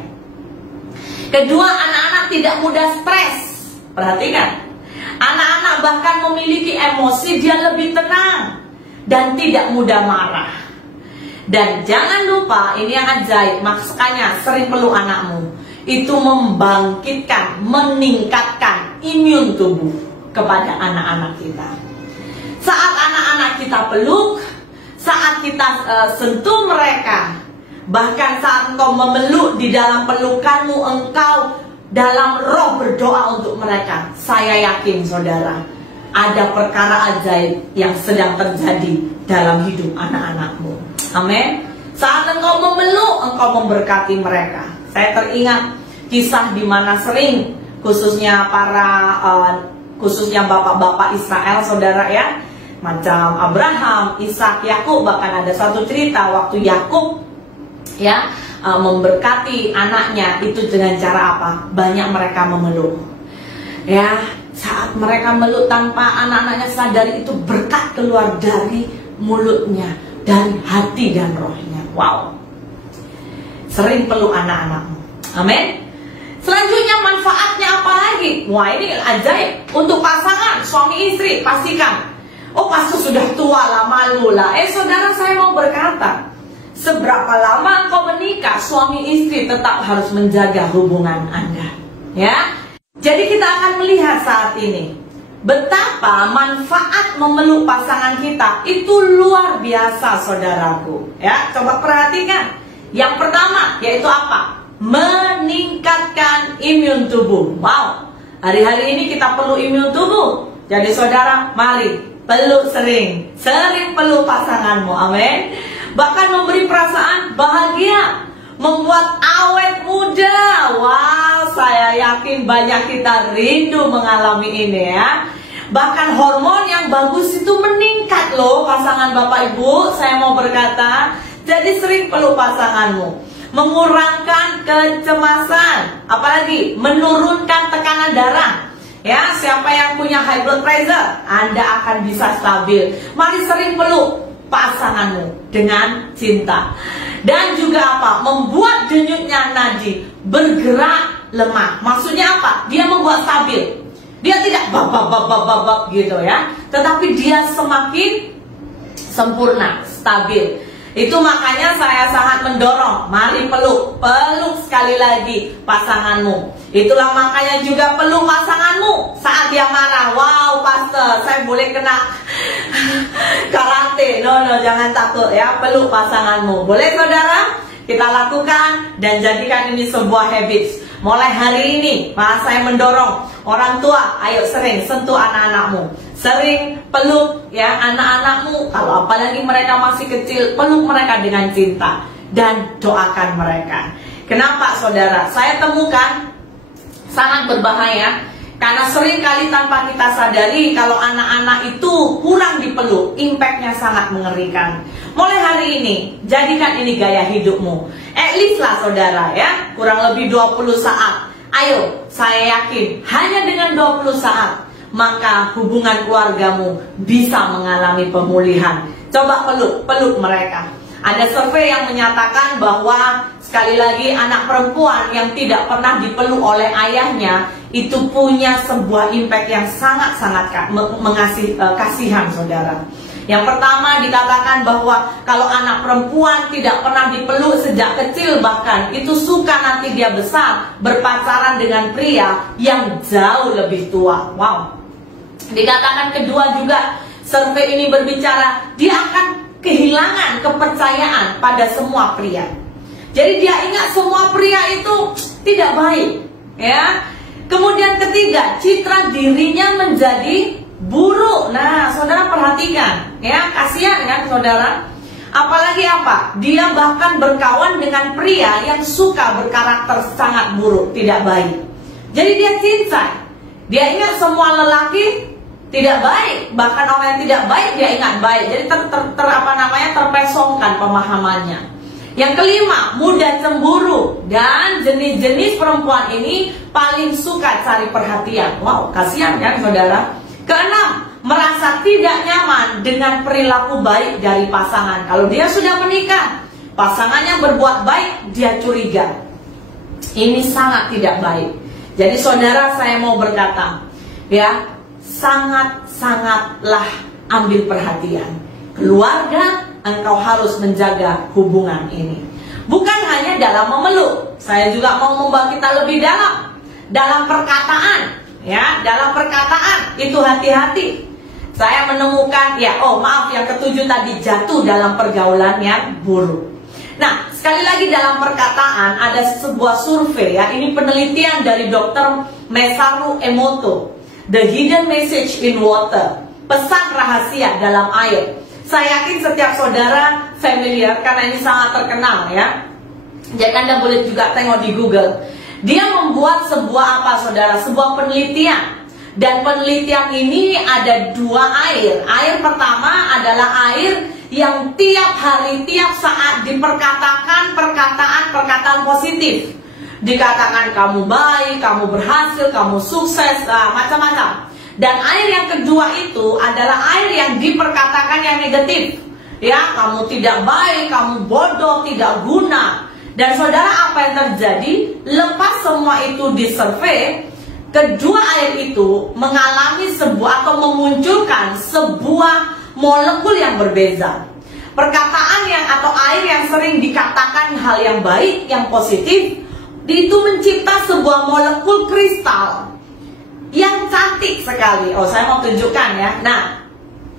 Kedua, anak-anak tidak mudah stres. Perhatikan, anak-anak bahkan memiliki emosi, dia lebih tenang dan tidak mudah marah. Dan jangan lupa, ini yang ajaib, makanya sering peluk anakmu. Itu membangkitkan, meningkatkan imun tubuh kepada anak-anak kita. Saat anak-anak kita peluk, saat kita sentuh mereka, bahkan saat engkau memeluk, di dalam pelukanmu engkau dalam roh berdoa untuk mereka, saya yakin saudara, ada perkara ajaib yang sedang terjadi dalam hidup anak-anakmu. Amin. Saat engkau memeluk, engkau memberkati mereka. Saya teringat kisah di mana sering, khususnya khususnya bapak-bapak Israel, saudara ya, macam Abraham, Ishak, Yakub. Bahkan ada satu cerita waktu Yakub ya memberkati anaknya itu dengan cara apa? Banyak mereka memeluk. Ya, saat mereka meluk tanpa anak-anaknya sadari, itu berkat keluar dari mulutnya, dari hati dan rohnya. Wow. sering peluk anak-anakmu. Amin. Selanjutnya manfaatnya apa lagi? Wah, ini ajaib. Untuk pasangan, suami istri, pastikan. Oh, pastor sudah tua lah, malu lah. Saudara, saya mau berkata, seberapa lama engkau menikah, suami istri tetap harus menjaga hubungan Anda. Ya. Jadi kita akan melihat saat ini betapa manfaat memeluk pasangan kita itu luar biasa, saudaraku. Ya, coba perhatikan. Yang pertama yaitu apa? Meningkatkan imun tubuh. Wow, hari-hari ini kita perlu imun tubuh. Jadi saudara, mari peluk sering peluk pasanganmu. Amin. Bahkan memberi perasaan bahagia, membuat awet muda. Wow, saya yakin banyak kita rindu mengalami ini ya. Bahkan hormon yang bagus itu meningkat loh, pasangan Bapak Ibu. Saya mau berkata, jadi sering peluk pasanganmu. Mengurangkan kecemasan, apalagi menurunkan tekanan darah. Ya, siapa yang punya high blood pressure, Anda akan bisa stabil. Mari sering peluk pasanganmu dengan cinta. Dan juga apa? Membuat denyutnya nadi bergerak lemah. Maksudnya apa? Dia membuat stabil. Dia tidak bab gitu ya, tetapi dia semakin sempurna, stabil. Itu makanya saya sangat mendorong, mari peluk sekali lagi pasanganmu. Itulah makanya juga peluk pasanganmu saat dia marah. Wow, pastor, saya boleh kena karate. No, jangan takut ya, peluk pasanganmu. Boleh saudara? Kita lakukan dan jadikan ini sebuah habits. Mulai hari ini, saya mendorong orang tua, ayo sering sentuh anak-anakmu. Sering peluk ya anak-anakmu. Kalau apalagi mereka masih kecil, peluk mereka dengan cinta dan doakan mereka. Kenapa saudara? Saya temukan sangat berbahaya karena sering kali tanpa kita sadari kalau anak-anak itu kurang dipeluk, impactnya sangat mengerikan. Mulai hari ini, jadikan ini gaya hidupmu. At least lah saudara ya, kurang lebih 20 saat. Ayo, saya yakin hanya dengan 20 saat maka hubungan keluargamu bisa mengalami pemulihan. Coba peluk mereka. Ada survei yang menyatakan bahwa sekali lagi anak perempuan yang tidak pernah dipeluk oleh ayahnya itu punya sebuah impact yang sangat-sangat kasihan saudara. Yang pertama dikatakan bahwa kalau anak perempuan tidak pernah dipeluk sejak kecil, bahkan itu suka nanti dia besar berpacaran dengan pria yang jauh lebih tua. Wow. Dikatakan kedua juga, survei ini berbicara dia akan kehilangan kepercayaan pada semua pria. Jadi dia ingat semua pria itu tidak baik, ya. Kemudian ketiga, citra dirinya menjadi buruk. Nah, saudara perhatikan, ya, kasihan kan saudara. Apalagi apa? Dia bahkan berkawan dengan pria yang suka berkarakter sangat buruk, tidak baik. Jadi dia cincai. Dia ingat semua lelaki tidak baik, bahkan orang yang tidak baik dia ingat baik. Jadi terpesongkan pemahamannya. Yang kelima, mudah cemburu, dan jenis-jenis perempuan ini paling suka cari perhatian. Wow, kasihan kan saudara. Keenam, merasa tidak nyaman dengan perilaku baik dari pasangan. Kalau dia sudah menikah, pasangannya berbuat baik, dia curiga. Ini sangat tidak baik. Jadi saudara, saya mau berkata, ya, sangat-sangatlah ambil perhatian. Keluarga, engkau harus menjaga hubungan ini. Bukan hanya dalam memeluk, saya juga mau membawa kita lebih dalam perkataan. Ya, dalam perkataan itu hati-hati. Saya menemukan, yang ketujuh tadi, jatuh dalam pergaulan yang buruk. Nah, sekali lagi dalam perkataan ada sebuah survei ya, ini penelitian dari Dr. Masaru Emoto. The Hidden Message in Water, pesan rahasia dalam air. Saya yakin setiap saudara familiar karena ini sangat terkenal ya. Jadi Anda boleh juga tengok di Google. Dia membuat sebuah saudara, sebuah penelitian. Dan penelitian ini ada dua air. Air pertama adalah air yang tiap hari, tiap saat diperkatakan perkataan positif. Dikatakan kamu baik, kamu berhasil, kamu sukses, macam-macam. Dan air yang kedua itu adalah air yang diperkatakan yang negatif. Ya, kamu tidak baik, kamu bodoh, tidak guna. Dan saudara, apa yang terjadi? Lepas semua itu disurvei, kedua air itu mengalami sebuah atau memunculkan sebuah molekul yang berbeza. Perkataan yang atau air yang sering dikatakan hal yang baik, yang positif, itu mencipta sebuah molekul kristal yang cantik sekali. Oh, saya mau tunjukkan ya. Nah,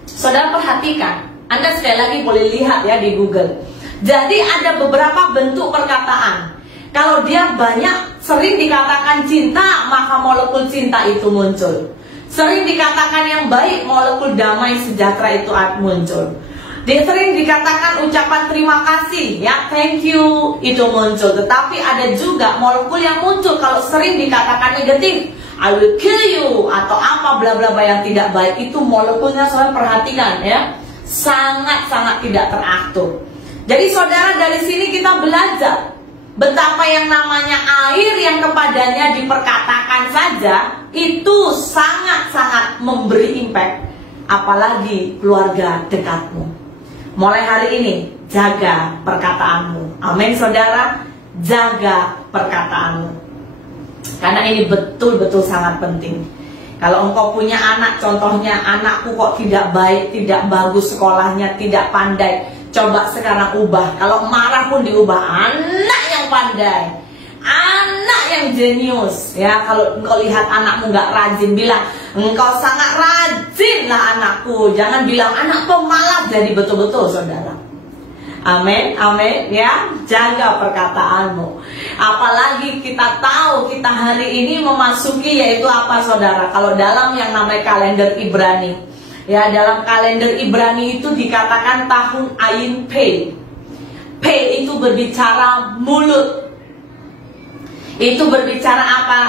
saudara perhatikan. Anda sekali lagi boleh lihat ya di Google. Jadi ada beberapa bentuk perkataan. Kalau dia banyak, sering dikatakan cinta, maka molekul cinta itu muncul. Sering dikatakan yang baik, molekul damai sejahtera itu muncul. Dia sering dikatakan ucapan terima kasih, ya, thank you, itu muncul. Tetapi ada juga molekul yang muncul kalau sering dikatakan negatif, I will kill you, atau apa bla bla bla yang tidak baik. Itu molekulnya, saudara perhatikan ya, sangat-sangat tidak teratur. Jadi saudara, dari sini kita belajar betapa yang namanya air yang kepadanya diperkatakan saja itu sangat-sangat memberi impact, apalagi keluarga dekatmu. Mulai hari ini, jaga perkataanmu. Amin saudara, jaga perkataanmu. Karena ini betul-betul sangat penting. Kalau engkau punya anak, contohnya anakku kok tidak baik, tidak bagus sekolahnya, tidak pandai, coba sekarang ubah. Kalau marah pun diubah, anak yang pandai, anak yang jenius. Ya, kalau engkau lihat anakmu nggak rajin, bilang engkau sangat rajin lah anakku. Jangan bilang anak pemalas. Jadi betul-betul saudara. Amin, amin ya. Jaga perkataanmu. Apalagi kita tahu kita hari ini memasuki yaitu apa saudara? Kalau dalam yang namanya kalender Ibrani, ya, dalam kalender Ibrani itu dikatakan tahun Ayin Pei. Pei itu berbicara mulut. Itu berbicara apa?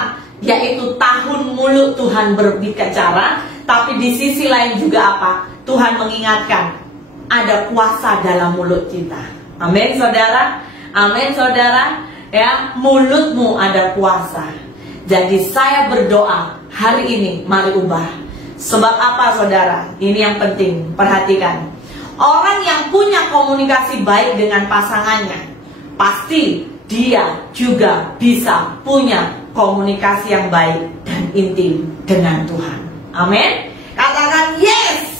Yaitu tahun mulut Tuhan berbicara. Tapi di sisi lain juga apa? Tuhan mengingatkan ada kuasa dalam mulut kita. Amin saudara. Amin saudara. Ya, mulutmu ada kuasa. Jadi saya berdoa hari ini, mari ubah. Sebab apa saudara? Ini yang penting, perhatikan. Orang yang punya komunikasi baik dengan pasangannya, pasti dia juga bisa punya komunikasi yang baik dan intim dengan Tuhan. Amin. Katakan yes.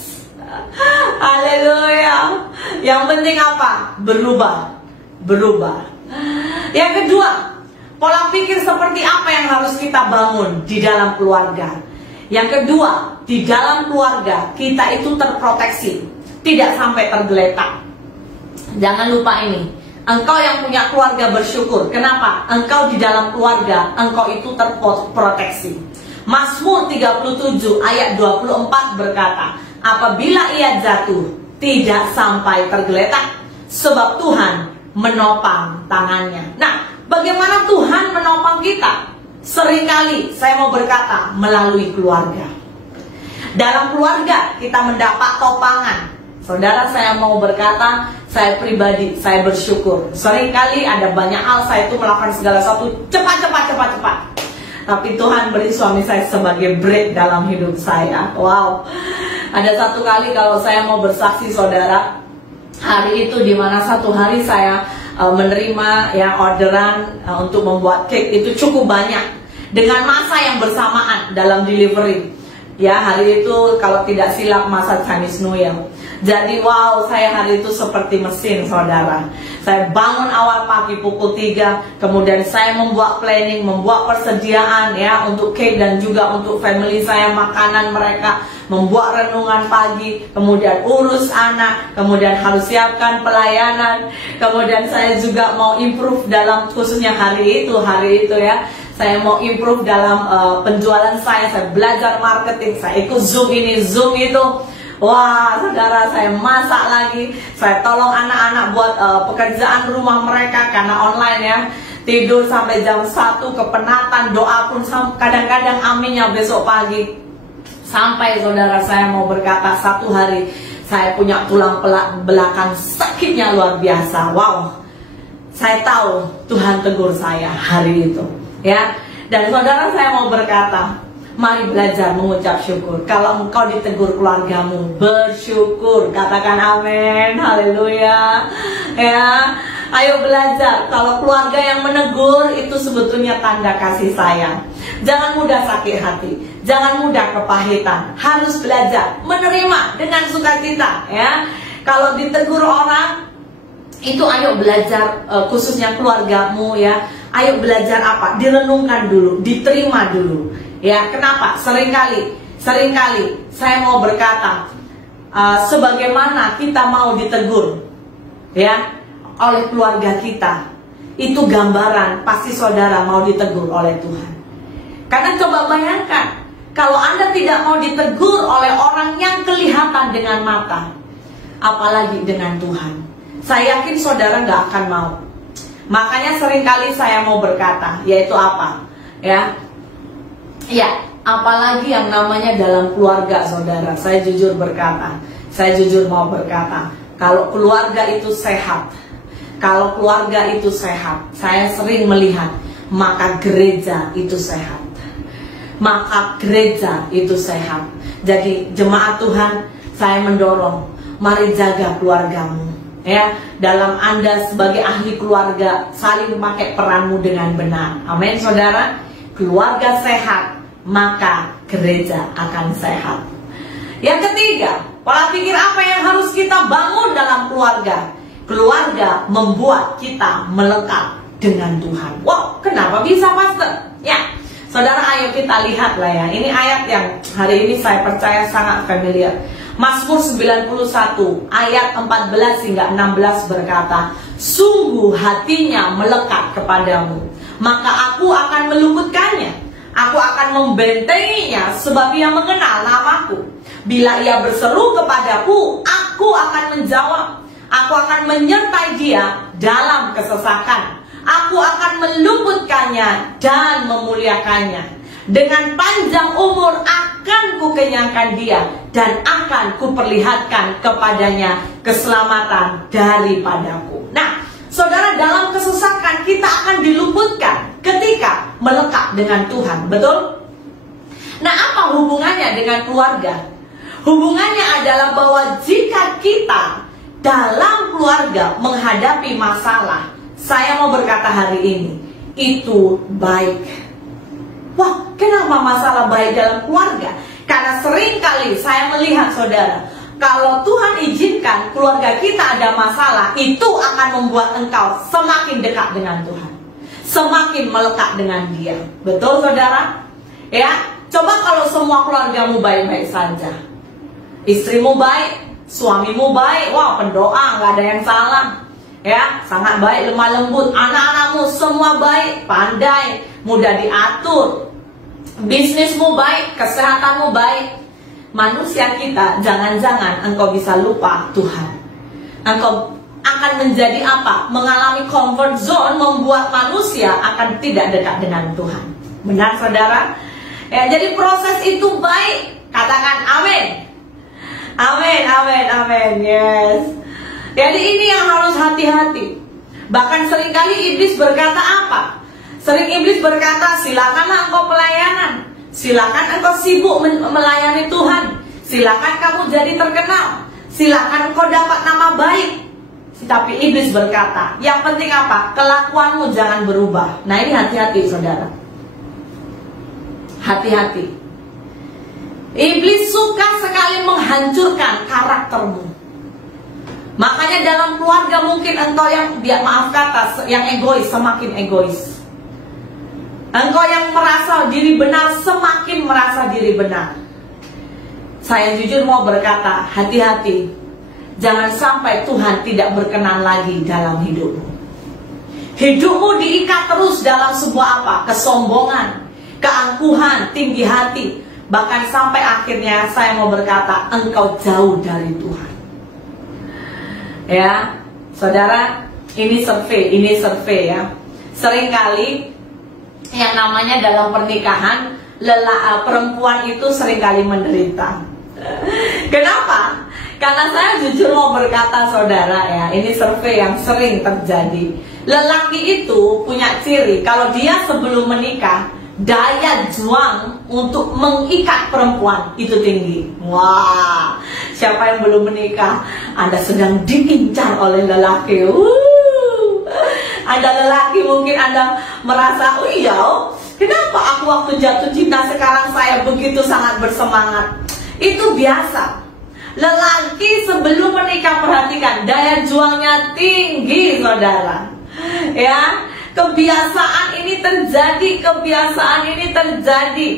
Haleluya. Yang penting apa? Berubah. Berubah. Yang kedua, pola pikir seperti apa yang harus kita bangun di dalam keluarga. Yang kedua, di dalam keluarga kita itu terproteksi, tidak sampai tergeletak. Jangan lupa ini, engkau yang punya keluarga bersyukur. Kenapa? Engkau di dalam keluarga, engkau itu terproteksi. Mazmur 37 ayat 24 berkata, apabila ia jatuh, tidak sampai tergeletak, sebab Tuhan menopang tangannya. Nah, bagaimana Tuhan menopang kita? Seringkali saya mau berkata melalui keluarga. Dalam keluarga kita mendapat topangan. Saudara, saya mau berkata, saya pribadi, saya bersyukur. Seringkali ada banyak hal saya itu melakukan segala sesuatu cepat. Tapi Tuhan beri suami saya sebagai break dalam hidup saya. Wow. Ada satu kali kalau saya mau bersaksi saudara, hari itu dimana satu hari saya menerima ya orderan untuk membuat cake itu cukup banyak dengan masa yang bersamaan dalam delivery. Ya, hari itu kalau tidak silap masa Chinese New Year. Jadi wow, saya hari itu seperti mesin saudara. Saya bangun awal pagi pukul 3, kemudian saya membuat planning, membuat persediaan ya untuk cake dan juga untuk family saya makanan mereka, membuat renungan pagi, kemudian urus anak, kemudian harus siapkan pelayanan, kemudian saya juga mau improve dalam khususnya hari itu ya. Saya mau improve dalam penjualan saya belajar marketing, saya ikut Zoom ini, Zoom itu. Wah, saudara, saya masak lagi, saya tolong anak-anak buat pekerjaan rumah mereka karena online ya. Tidur sampai jam 1, kepenatan, doa pun kadang-kadang aminnya besok pagi. Sampai saudara, saya mau berkata satu hari saya punya tulang belakang sakitnya luar biasa. Wow, saya tahu Tuhan tegur saya hari itu. Ya, dan saudara, saya mau berkata Mari belajar mengucap syukur. Kalau engkau ditegur keluargamu, bersyukur. Katakan amin. Haleluya. Ya, ayo belajar. Kalau keluarga yang menegur, itu sebetulnya tanda kasih sayang. Jangan mudah sakit hati, jangan mudah kepahitan. Harus belajar menerima dengan sukacita. Ya, kalau ditegur orang, itu ayo belajar, khususnya keluargamu ya. Ayo belajar apa? Direnungkan dulu, diterima dulu. Ya, kenapa? Seringkali saya mau berkata, sebagaimana kita mau ditegur, ya, oleh keluarga kita, itu gambaran pasti saudara mau ditegur oleh Tuhan. Karena coba bayangkan, kalau Anda tidak mau ditegur oleh orang yang kelihatan dengan mata, apalagi dengan Tuhan, saya yakin saudara nggak akan mau. Makanya seringkali saya mau berkata, yaitu apa? Ya, apalagi yang namanya dalam keluarga saudara. Saya jujur berkata, saya jujur mau berkata, kalau keluarga itu sehat, kalau keluarga itu sehat, saya sering melihat, maka gereja itu sehat. Maka gereja itu sehat. Jadi jemaat Tuhan, saya mendorong, mari jaga keluargamu. Ya, dalam Anda sebagai ahli keluarga, saling memakai peranmu dengan benar. Amin, saudara. Keluarga sehat, maka gereja akan sehat. Yang ketiga, pola pikir apa yang harus kita bangun dalam keluarga? Keluarga membuat kita melekat dengan Tuhan. Wow, kenapa bisa, Pastor? Ya, saudara, ayo kita lihat lah ya. Ini ayat yang hari ini saya percaya sangat familiar. Mazmur 91 ayat 14 hingga 16 berkata, sungguh hatinya melekat kepadamu, maka aku akan meluputkannya. Aku akan membentenginya sebab ia mengenal namaku. Bila ia berseru kepadaku, aku akan menjawab. Aku akan menyertai dia dalam kesesakan. Aku akan meluputkannya dan memuliakannya. Dengan panjang umur akan kukenyangkan dia, dan akan kuperlihatkan kepadanya keselamatan daripadaku. Nah, saudara, dalam kesesakan kita akan diluputkan ketika melekat dengan Tuhan, betul? Nah, apa hubungannya dengan keluarga? Hubungannya adalah bahwa jika kita dalam keluarga menghadapi masalah, saya mau berkata hari ini, itu baik. Wah, kenapa masalah baik dalam keluarga? Karena seringkali saya melihat saudara, kalau Tuhan izinkan keluarga kita ada masalah, itu akan membuat engkau semakin dekat dengan Tuhan, semakin melekat dengan Dia. Betul saudara? Ya, coba kalau semua keluargamu baik-baik saja, istrimu baik, suamimu baik, wah pendoa, nggak ada yang salah. Ya, sangat baik, lemah lembut, anak-anakmu semua baik, pandai, mudah diatur, bisnismu baik, kesehatanmu baik. Manusia kita, jangan-jangan engkau bisa lupa Tuhan. Engkau akan menjadi apa? Mengalami comfort zone, membuat manusia akan tidak dekat dengan Tuhan. Benar saudara? Ya, jadi proses itu baik. Katakan amin. Amin, amin, amin. Yes. Jadi ini yang harus hati-hati. Bahkan seringkali iblis berkata apa? Sering iblis berkata, silakanlah engkau pelayanan, silakan engkau sibuk melayani Tuhan, silakan kamu jadi terkenal, silakan engkau dapat nama baik. Tapi iblis berkata, yang penting apa? Kelakuanmu jangan berubah. Nah, ini hati-hati saudara. Hati-hati. Iblis suka sekali menghancurkan karaktermu. Makanya dalam keluarga mungkin engkau yang, maaf kata, yang egois semakin egois. Engkau yang merasa diri benar semakin merasa diri benar. Saya jujur mau berkata, hati-hati. Jangan sampai Tuhan tidak berkenan lagi dalam hidupmu. Hidupmu diikat terus dalam sebuah apa? Kesombongan, keangkuhan, tinggi hati. Bahkan sampai akhirnya saya mau berkata, engkau jauh dari Tuhan. Ya, saudara, ini survei ya. Seringkali yang namanya dalam pernikahan, perempuan itu seringkali menderita. Kenapa? Karena saya jujur mau berkata saudara ya, ini survei yang sering terjadi. Lelaki itu punya ciri, kalau dia sebelum menikah, daya juang untuk mengikat perempuan itu tinggi. Wah, siapa yang belum menikah, Anda sedang diincar oleh lelaki. Anda lelaki mungkin Anda merasa, oh iya, kenapa aku waktu jatuh cinta sekarang saya begitu sangat bersemangat. Itu biasa. Lelaki sebelum menikah, perhatikan, daya juangnya tinggi, saudara. Ya, kebiasaan ini terjadi.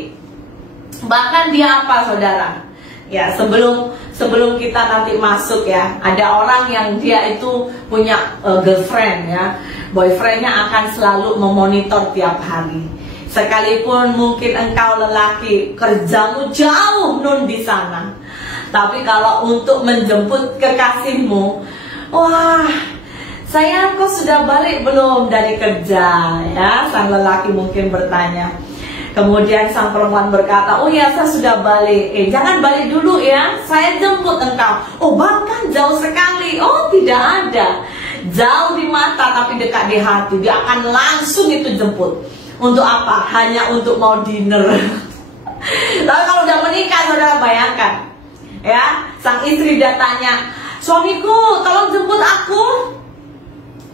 Bahkan dia apa, saudara? Ya, sebelum kita nanti masuk ya, ada orang yang dia itu punya girlfriend ya, boyfriendnya akan selalu memonitor tiap hari. Sekalipun mungkin engkau lelaki kerjamu jauh nun di sana, tapi kalau untuk menjemput kekasihmu, wah, sayang, kau sudah balik belum dari kerja? Ya, sang lelaki mungkin bertanya. Kemudian sang perempuan berkata, oh ya, saya sudah balik. Jangan balik dulu ya, saya jemput engkau. Oh, bahkan jauh sekali. Oh, tidak ada. Jauh di mata tapi dekat di hati. Dia akan langsung itu jemput. Untuk apa? Hanya untuk mau dinner. Tapi kalau udah menikah, saudara bayangkan. Ya, sang istri dia tanya, suamiku, tolong jemput aku.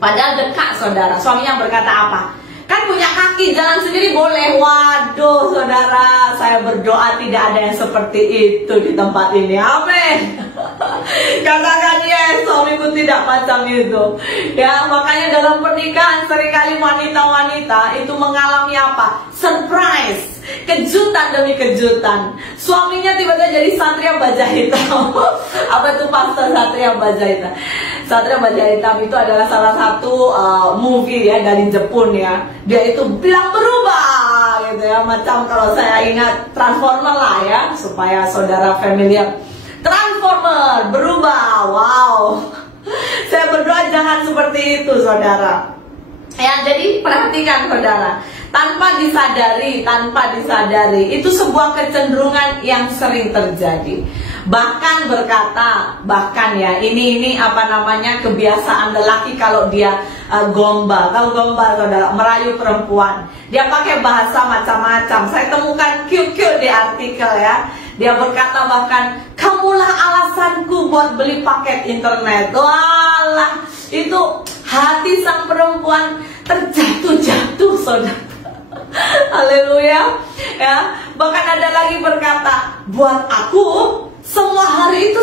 Padahal dekat, saudara. Suaminya berkata apa? Kan punya kaki, jalan sendiri boleh. Waduh, saudara, saya berdoa tidak ada yang seperti itu di tempat ini. Amin. Katakan yes, suamiku tidak macam itu. Ya, makanya dalam pernikahan seringkali wanita-wanita itu mengalami apa? Surprise, kejutan demi kejutan. Suaminya tiba-tiba jadi Satria Baja Hitam. Apa itu pastor Satria Baja Hitam? Satria Baja Hitam itu adalah salah satu movie ya dari Jepun ya. Dia itu bilang berubah gitu ya, macam kalau saya ingat Transformer lah ya, supaya saudara familiar. Transformer berubah, wow. Saya berdoa jangan seperti itu, saudara. Ya, jadi perhatikan, saudara. Tanpa disadari, itu sebuah kecenderungan yang sering terjadi. Bahkan ya, ini apa namanya, kebiasaan lelaki kalau dia gombal, saudara, merayu perempuan. Dia pakai bahasa macam-macam. Saya temukan cute di artikel ya. Dia berkata bahkan, kamulah alasanku buat beli paket internet. Walah, itu hati sang perempuan terjatuh-jatuh, saudara. Haleluya. Ya, bahkan ada lagi berkata, buat aku semua hari itu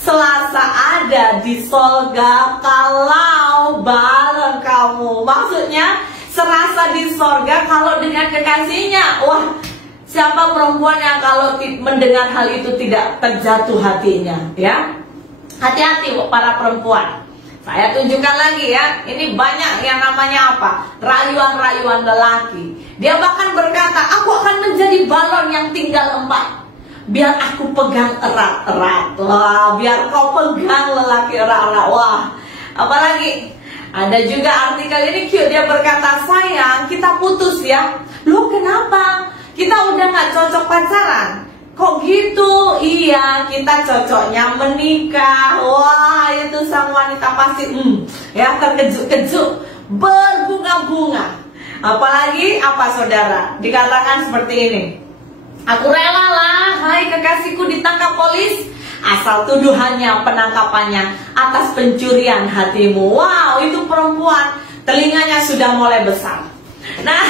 Selasa ada di sorga kalau bareng kamu. Maksudnya serasa di sorga kalau dengan kekasihnya. Wah, siapa perempuan yang kalau mendengar hal itu tidak terjatuh hatinya, ya? Hati-hati para perempuan. Saya tunjukkan lagi ya, ini banyak yang namanya apa? Rayuan-rayuan lelaki. Dia bahkan berkata, aku akan menjadi balon yang tinggal 4. Biar aku pegang erat-erat. Wah, biar kau pegang lelaki erat-erat. Wah, apalagi ada juga artikel ini cute. Dia berkata, sayang, kita putus ya. Loh, kenapa? Kita udah gak cocok pacaran. Kok gitu? Iya, kita cocoknya menikah. Wah, itu sang wanita pasti ya terkejut-kejut, berbunga-bunga. Apalagi apa, saudara? Dikatakan seperti ini. Aku rela lah, hai kekasihku ditangkap polis, asal tuduhannya penangkapannya atas pencurian hatimu. Wow, itu perempuan telinganya sudah mulai besar. Nah,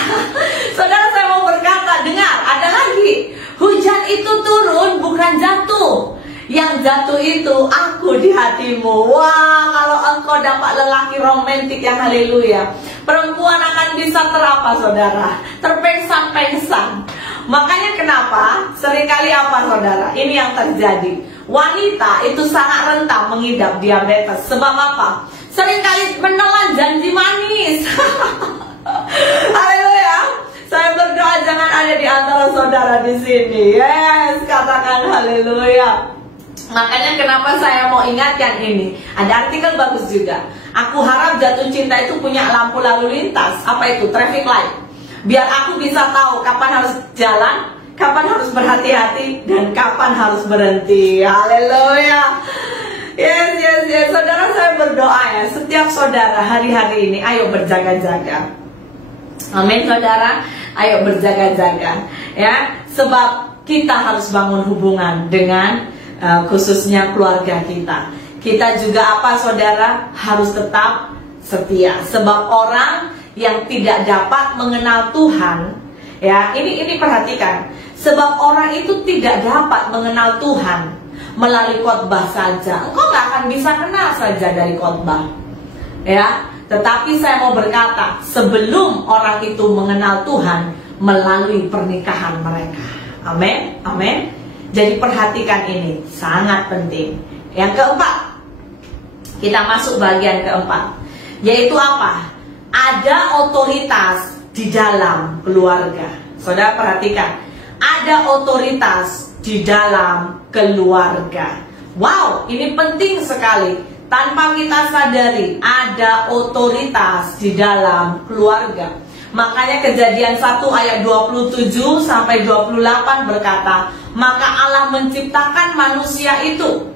saudara, saya mau berkata, dengar, ada lagi. Hujan itu turun bukan jatuh. Yang jatuh itu aku di hatimu. Wah, kalau engkau dapat lelaki romantik yang haleluya, perempuan akan bisa terapa, saudara? Terpengsan-pengsan. Makanya kenapa seringkali apa, saudara? Ini yang terjadi. Wanita itu sangat rentan mengidap diabetes. Sebab apa? Seringkali menelan janji manis. Haleluya. Saya berdoa jangan ada di antara saudara di sini. Yes, katakan haleluya. Makanya kenapa saya mau ingatkan ini. Ada artikel bagus juga. Aku harap jatuh cinta itu punya lampu lalu lintas. Apa itu? Traffic light. Biar aku bisa tahu kapan harus jalan, kapan harus berhati-hati, dan kapan harus berhenti. Haleluya. Yes. Saudara, saya berdoa ya, setiap saudara hari-hari ini ayo berjaga-jaga. Amin saudara, ayo berjaga-jaga ya, sebab kita harus bangun hubungan dengan khususnya keluarga kita. Kita juga apa saudara, harus tetap setia, sebab orang yang tidak dapat mengenal Tuhan, ya ini perhatikan, sebab orang itu tidak dapat mengenal Tuhan melalui khotbah saja. Engkau nggak akan bisa kenal saja dari khotbah, ya. Tetapi saya mau berkata, sebelum orang itu mengenal Tuhan melalui pernikahan mereka. Amin, amin. Jadi perhatikan ini, sangat penting. Yang keempat, kita masuk bagian keempat, yaitu apa? Ada otoritas di dalam keluarga. Saudara perhatikan, ada otoritas di dalam keluarga. Wow, ini penting sekali. Tanpa kita sadari, ada otoritas di dalam keluarga. Makanya Kejadian 1 ayat 27 sampai 28 berkata, maka Allah menciptakan manusia itu.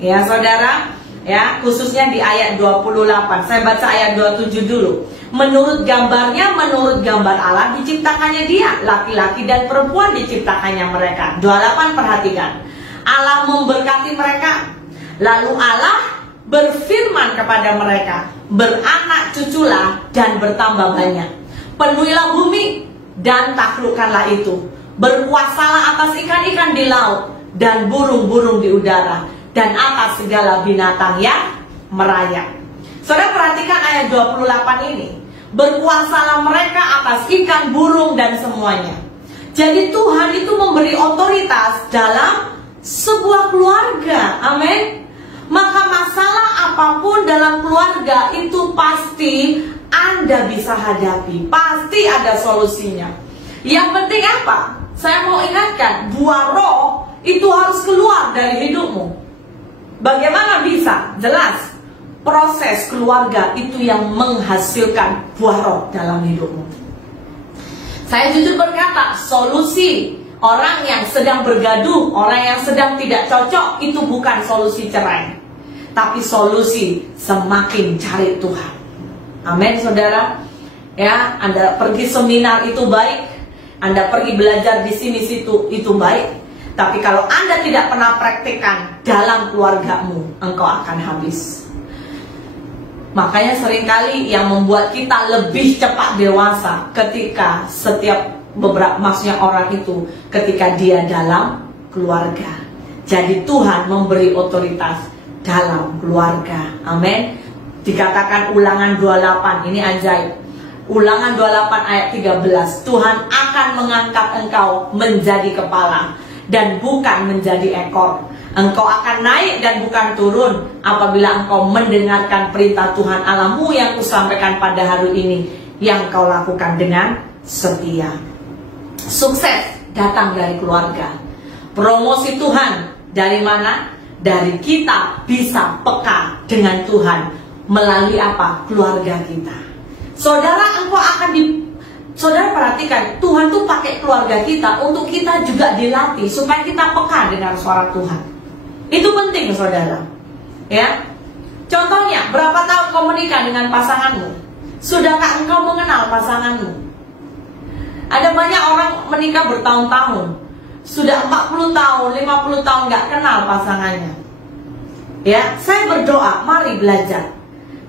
Ya saudara, ya khususnya di ayat 28. Saya baca ayat 27 dulu. Menurut gambarnya, menurut gambar Allah diciptakannya dia, laki-laki dan perempuan diciptakannya mereka. 28 perhatikan. Allah memberkati mereka. Lalu Allah berfirman kepada mereka, beranak cuculah dan bertambah banyak, penuhilah bumi dan taklukkanlah itu, berkuasalah atas ikan-ikan di laut dan burung-burung di udara dan atas segala binatang yang merayap. Saudara perhatikan ayat 28 ini, berkuasalah mereka atas ikan, burung dan semuanya. Jadi Tuhan itu memberi otoritas dalam sebuah keluarga. Amin. Maka masalah apapun dalam keluarga itu pasti Anda bisa hadapi, pasti ada solusinya. Yang penting apa? Saya mau ingatkan, buah roh itu harus keluar dari hidupmu. Bagaimana bisa? Jelas, proses keluarga itu yang menghasilkan buah roh dalam hidupmu. Saya jujur berkata, solusi orang yang sedang bergaduh, orang yang sedang tidak cocok, itu bukan solusi cerai, tapi solusi semakin cari Tuhan. Amin saudara. Ya, Anda pergi seminar itu baik, Anda pergi belajar di sini situ itu baik, tapi kalau Anda tidak pernah praktikkan dalam keluargamu, engkau akan habis. Makanya seringkali yang membuat kita lebih cepat dewasa ketika maksudnya orang itu ketika dia dalam keluarga. Jadi Tuhan memberi otoritas dalam keluarga. Amin. Dikatakan Ulangan 28, ini ajaib. Ulangan 28 ayat 13, Tuhan akan mengangkat engkau menjadi kepala dan bukan menjadi ekor. Engkau akan naik dan bukan turun apabila engkau mendengarkan perintah Tuhan Allahmu yang kusampaikan pada hari ini, yang kau lakukan dengan setia. Sukses datang dari keluarga. Promosi Tuhan dari mana? Dari kita bisa peka dengan Tuhan melalui apa? Keluarga kita. Saudara, engkau akan Saudara perhatikan, Tuhan tuh pakai keluarga kita untuk kita juga dilatih supaya kita peka dengan suara Tuhan. Itu penting saudara. Ya. Contohnya, berapa tahun kau menikah dengan pasanganmu? Sudahkah engkau mengenal pasanganmu? Ada banyak orang menikah bertahun-tahun, sudah 40 tahun, 50 tahun gak kenal pasangannya. Ya, saya berdoa, mari belajar.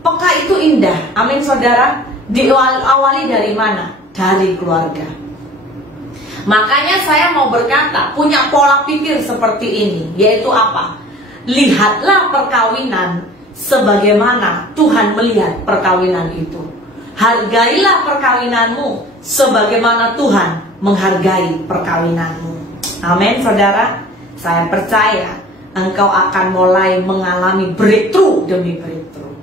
Peka itu indah, amin saudara. Diawali dari mana? Dari keluarga. Makanya saya mau berkata, punya pola pikir seperti ini, yaitu apa? Lihatlah perkawinan sebagaimana Tuhan melihat perkawinan itu. Hargailah perkawinanmu sebagaimana Tuhan menghargai perkawinanmu. Amin saudara. Saya percaya engkau akan mulai mengalami breakthrough demi breakthrough.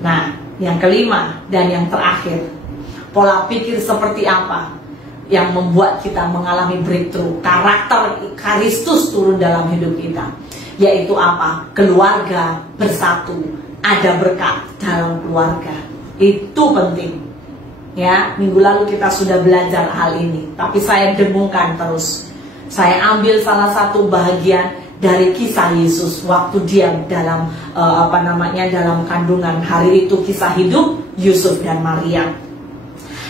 Nah, yang kelima dan yang terakhir, pola pikir seperti apa yang membuat kita mengalami breakthrough? Karakter Kristus turun dalam hidup kita, yaitu apa? Keluarga bersatu, ada berkat dalam keluarga. Itu penting. Ya, minggu lalu kita sudah belajar hal ini, tapi saya dengungkan terus. Saya ambil salah satu bagian dari kisah Yesus waktu dia dalam dalam kandungan. Hari itu kisah hidup Yusuf dan Maria.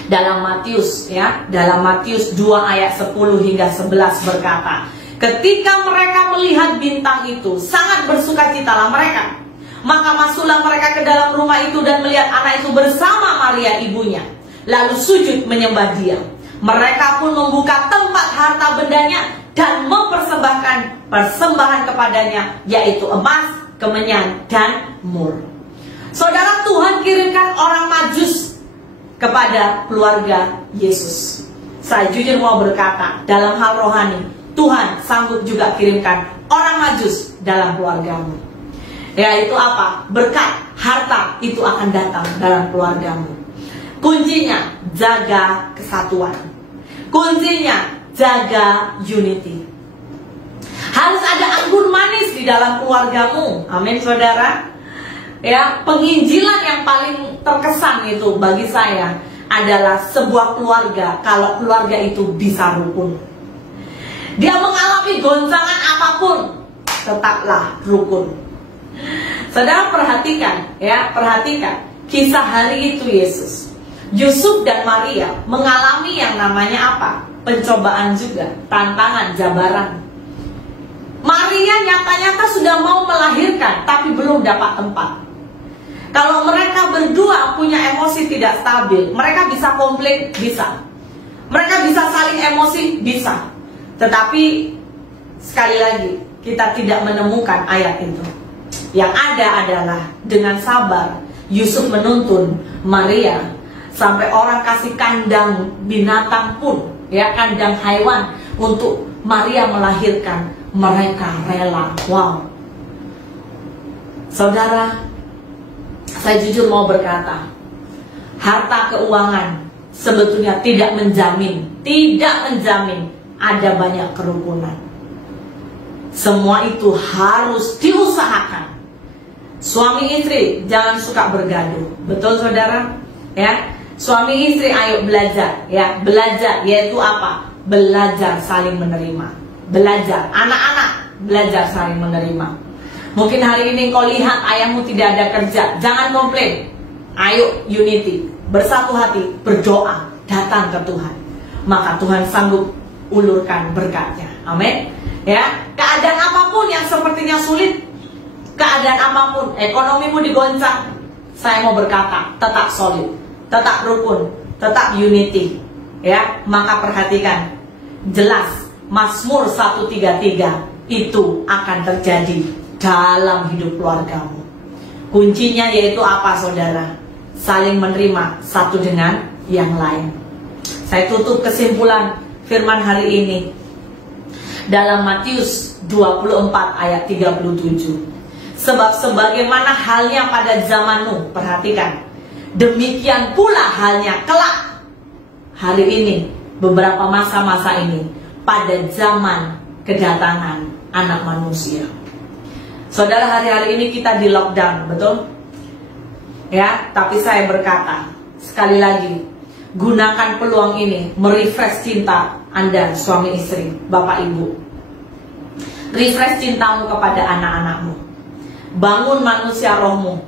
Dalam Matius dalam Matius 2 ayat 10 hingga 11 berkata, ketika mereka melihat bintang itu, sangat bersukacitalah mereka. Maka masuklah mereka ke dalam rumah itu dan melihat anak itu bersama Maria ibunya, lalu sujud menyembah dia. Mereka pun membuka tempat harta bendanya dan mempersembahkan persembahan kepadanya, yaitu emas, kemenyan, dan mur. Saudara, Tuhan kirimkan orang Majus kepada keluarga Yesus. Saya jujur mau berkata, dalam hal rohani, Tuhan sanggup juga kirimkan orang Majus dalam keluargamu. Yaitu apa? Berkat, harta itu akan datang dalam keluargamu. Kuncinya, jaga kesatuan. Kuncinya, jaga unity. Harus ada anggur manis di dalam keluargamu. Amin, saudara. Penginjilan yang paling terkesan itu bagi saya adalah sebuah keluarga, kalau keluarga itu bisa rukun. Dia mengalami goncangan apapun, tetaplah rukun. Saudara, perhatikan kisah hari itu Yesus. Yusuf dan Maria mengalami yang namanya apa? Pencobaan juga, tantangan, jabaran. Maria nyata-nyata sudah mau melahirkan, tapi belum dapat tempat. Kalau mereka berdua punya emosi tidak stabil, mereka bisa komplain, bisa. Mereka bisa saling emosi, bisa. Tetapi sekali lagi, kita tidak menemukan ayat itu. Yang ada adalah dengan sabar Yusuf menuntun Maria, sampai orang kasih kandang binatang pun, kandang hewan untuk Maria melahirkan. Mereka rela. Wow. Saudara, saya jujur mau berkata, harta keuangan sebetulnya tidak menjamin ada banyak kerukunan. Semua itu harus diusahakan. Suami istri jangan suka bergaduh. Betul, saudara? Suami istri ayo belajar, belajar, yaitu apa? Belajar saling menerima. Belajar, anak-anak belajar saling menerima. Mungkin hari ini kau lihat ayahmu tidak ada kerja, jangan komplain. Ayo unity, bersatu hati, berdoa, datang ke Tuhan. Maka Tuhan sanggup ulurkan berkatnya. Amin. Keadaan apapun yang sepertinya sulit, keadaan apapun, ekonomimu digoncang, saya mau berkata, tetap solid, tetap rukun, tetap unity. Maka perhatikan, jelas Mazmur 133 itu akan terjadi dalam hidup keluargamu. Kuncinya yaitu apa, saudara? Saling menerima satu dengan yang lain. Saya tutup kesimpulan firman hari ini dalam Matius 24 ayat 37. Sebab sebagaimana halnya pada zamanmu, perhatikan, demikian pula halnya kelak. Hari ini, beberapa masa-masa ini, pada zaman kedatangan Anak Manusia. Saudara, hari-hari ini kita di lockdown, betul? Tapi saya berkata, sekali lagi, gunakan peluang ini, merefresh cinta Anda, suami istri, bapak ibu. Refresh cintamu kepada anak-anakmu. Bangun manusia rohmu.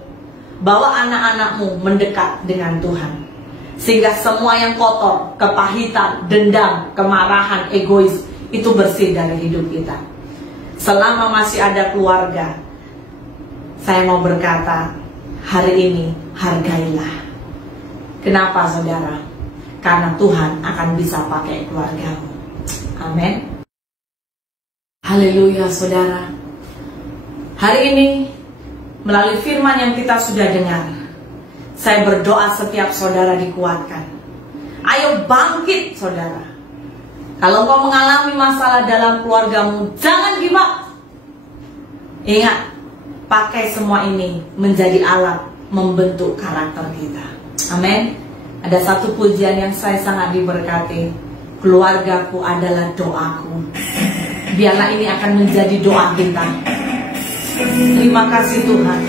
Bawa anak-anakmu mendekat dengan Tuhan. Sehingga semua yang kotor, kepahitan, dendam, kemarahan, egois, itu bersih dari hidup kita. Selama masih ada keluarga, saya mau berkata, hari ini hargailah. Kenapa, saudara? Karena Tuhan akan bisa pakai keluargamu. Amin. Haleluya, saudara. Hari ini, melalui firman yang kita sudah dengar, saya berdoa setiap saudara dikuatkan. Ayo bangkit, saudara. Kalau kau mengalami masalah dalam keluargamu, jangan give up. Ingat, pakai semua ini menjadi alat membentuk karakter kita. Amin. Ada satu pujian yang saya sangat diberkati. Keluargaku adalah doaku. Biarlah ini akan menjadi doa kita. Terima kasih Tuhan.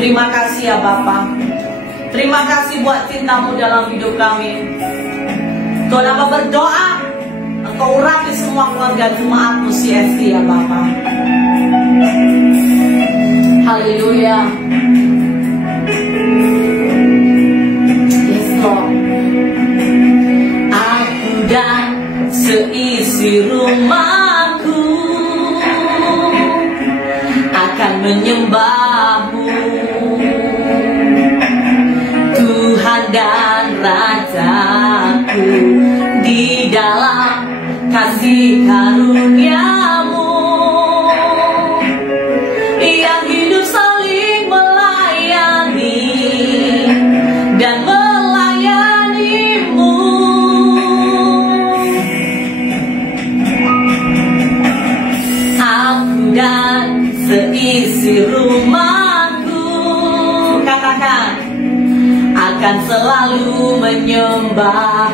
Terima kasih ya Bapa. Terima kasih buat cintamu dalam hidup kami. Tuhan, apa berdoa, Engkau urapi semua keluarga jemaatmu CST ya Bapa. Haleluya. Yes Lord. dan seisi rumahku akan menyembah-Mu, Tuhan dan Rajaku, di dalam kasih karunia-Mu yang hidup saling melayani dan melayani-Mu. Aku dan seisi rumahku, katakan, akan selalu menyembah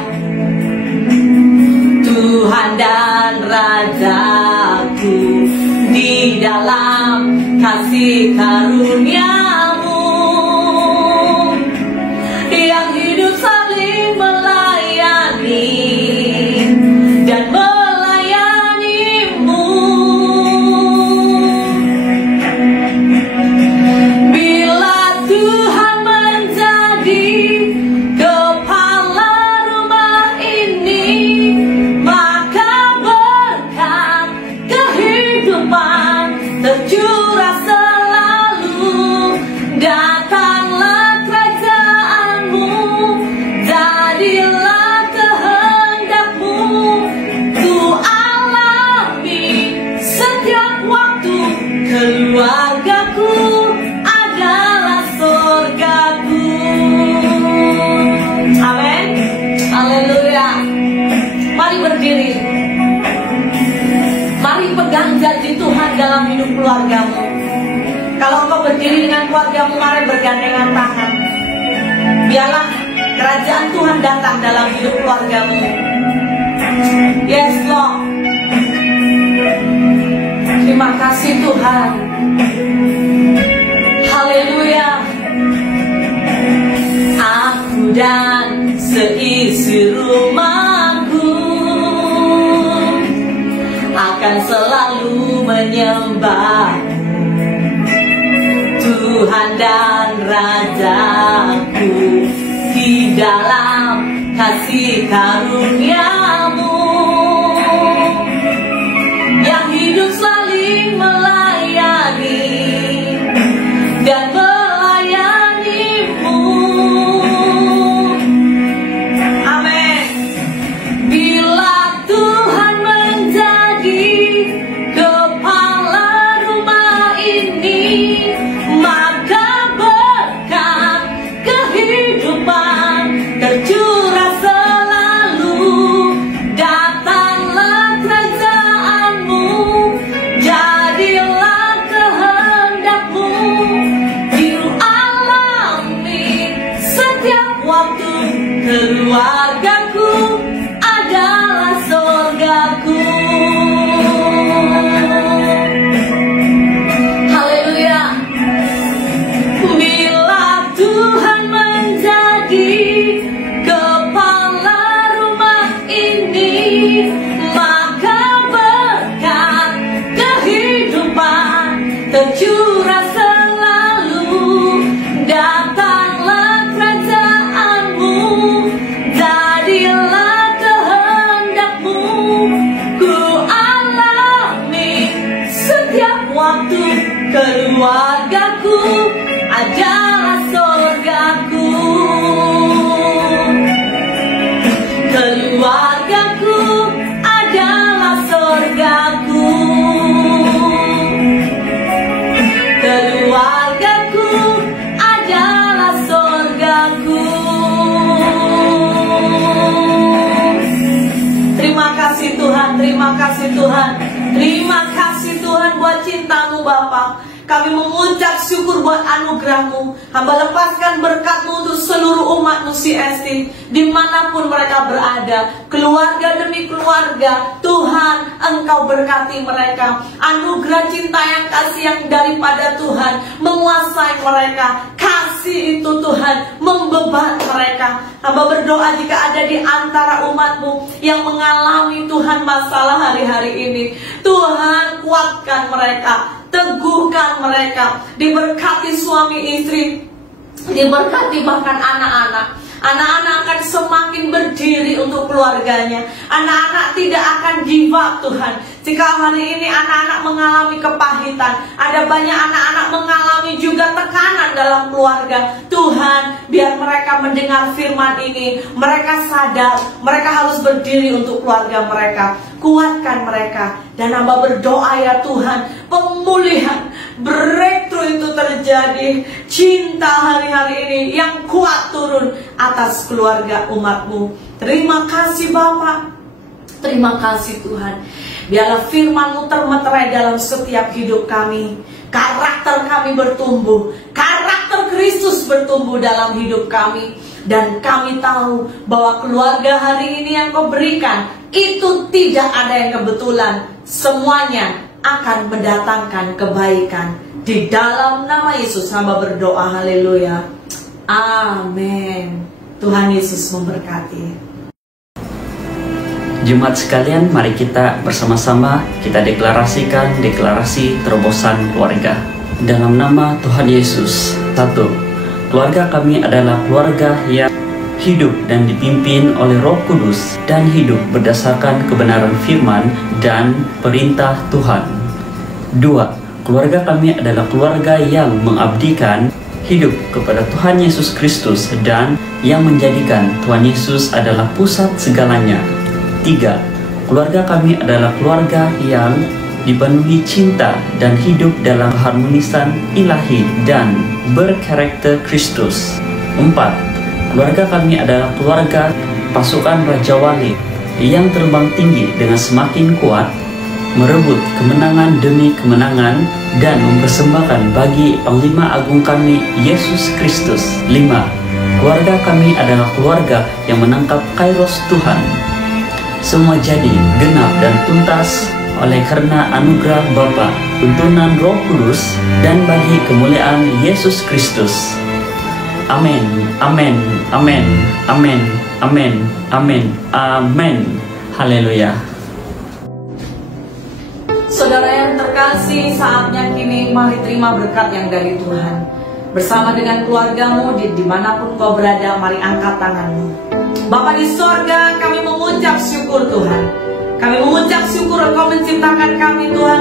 Tuhan dan Rajaku, di dalam kasih karunia-Mu yang hidup saling melayani dan melayani-Mu. Bila Tuhan menjadi kepala rumah ini, maka berkat kehidupan tercurah selalu. Datanglah kerajaan-Mu, jadilah kehendak-Mu, ku alami setiap waktu. Keluargaku adalah surgaku. Amin. Haleluya. Mari berdiri. Mari pegang janji Tuhan dalam hidup keluargamu. Kalau engkau berdiri dengan keluargamu, mari bergandengan tangan. Biarlah kerajaan Tuhan datang dalam hidup keluargamu. Yes, Lord. Terima kasih Tuhan. Haleluya. Aku dan seisi rumahku akan selalu menyembah Tuhan dan Rajaku, di dalam kasih karunia-Mu yang hidup saling melayani dan melayani-Mu. Amin. Bila Tuhan menjadi kepala rumah ini, maka berkat kehidupan tercurah selalu. Datanglah kerajaan-Mu, jadilah kehendak-Mu, ku alami setiap waktu. Keluargaku adalah surgaku. Haleluya. Bila Tuhan menjadi kepala rumah ini, maka berkat kehidupan tercurah selalu. Datanglah kerajaan-Mu, jadilah kehendak-Mu, ku alami setiap waktu. Keluargaku adalah surgaku. Keluargaku adalah surgaku. Keluargaku adalah surgaku. Terima kasih Tuhan, terima kasih Tuhan. Terima kasih Tuhan buat cinta-Mu Bapa. Kami mengucap syukur buat anugerah-Mu. Hamba lepaskan berkat-Mu untuk seluruh umat-Mu CST, dimanapun mereka berada, keluarga demi keluarga. Tuhan, Engkau berkati mereka. Anugerah cinta yang kasih yang daripada Tuhan menguasai mereka. Kasih itu Tuhan membeban mereka. Hamba berdoa jika ada di antara umat-Mu yang mengalami Tuhan masalah hari-hari ini, Tuhan kuatkan mereka, teguhkan mereka, diberkati suami istri, diberkati bahkan anak-anak. Anak-anak akan semakin berdiri untuk keluarganya. Anak-anak tidak akan give up, Tuhan. Jika hari ini anak-anak mengalami kepahitan, ada banyak anak-anak mengalami juga tekanan dalam keluarga. Tuhan, biar mereka mendengar firman ini, mereka sadar, mereka harus berdiri untuk keluarga mereka. Kuatkan mereka. Dan hamba berdoa ya Tuhan, pemulihan, breakthrough itu terjadi. Cinta hari-hari ini yang kuat turun atas keluarga umat-Mu. Terima kasih Bapa. Terima kasih Tuhan. Biarlah firman-Mu termeterai dalam setiap hidup kami. Karakter kami bertumbuh. Karakter Kristus bertumbuh dalam hidup kami. Dan kami tahu bahwa keluarga hari ini yang Kau berikan, itu tidak ada yang kebetulan. Semuanya akan mendatangkan kebaikan. Di dalam nama Yesus hamba berdoa, haleluya. Amin. Tuhan Yesus memberkati. Jemaat sekalian, mari kita bersama-sama kita deklarasikan deklarasi terobosan keluarga. Dalam nama Tuhan Yesus. 1. Keluarga kami adalah keluarga yang hidup dan dipimpin oleh Roh Kudus dan hidup berdasarkan kebenaran firman dan perintah Tuhan. 2. Keluarga kami adalah keluarga yang mengabdikan hidup kepada Tuhan Yesus Kristus dan yang menjadikan Tuhan Yesus adalah pusat segalanya. 3. Keluarga kami adalah keluarga yang dipenuhi cinta dan hidup dalam harmonisan ilahi dan berkarakter Kristus. 4. Keluarga kami adalah keluarga pasukan Raja Wali yang terbang tinggi dengan semakin kuat, merebut kemenangan demi kemenangan, dan mempersembahkan bagi Panglima Agung kami, Yesus Kristus. 5. Keluarga kami adalah keluarga yang menangkap kairos Tuhan. Semua jadi genap dan tuntas oleh karena anugerah Bapa, tuntunan Roh Kudus, dan bagi kemuliaan Yesus Kristus. Amin, amin, amin, amin, amin, amin, amin. Haleluya. Saudara yang terkasih, saatnya kini mari terima berkat yang dari Tuhan. Bersama dengan keluargamu, dimanapun kau berada, mari angkat tanganmu. Bapa di sorga, kami mengucap syukur Tuhan. Kami mengucap syukur Engkau menciptakan kami Tuhan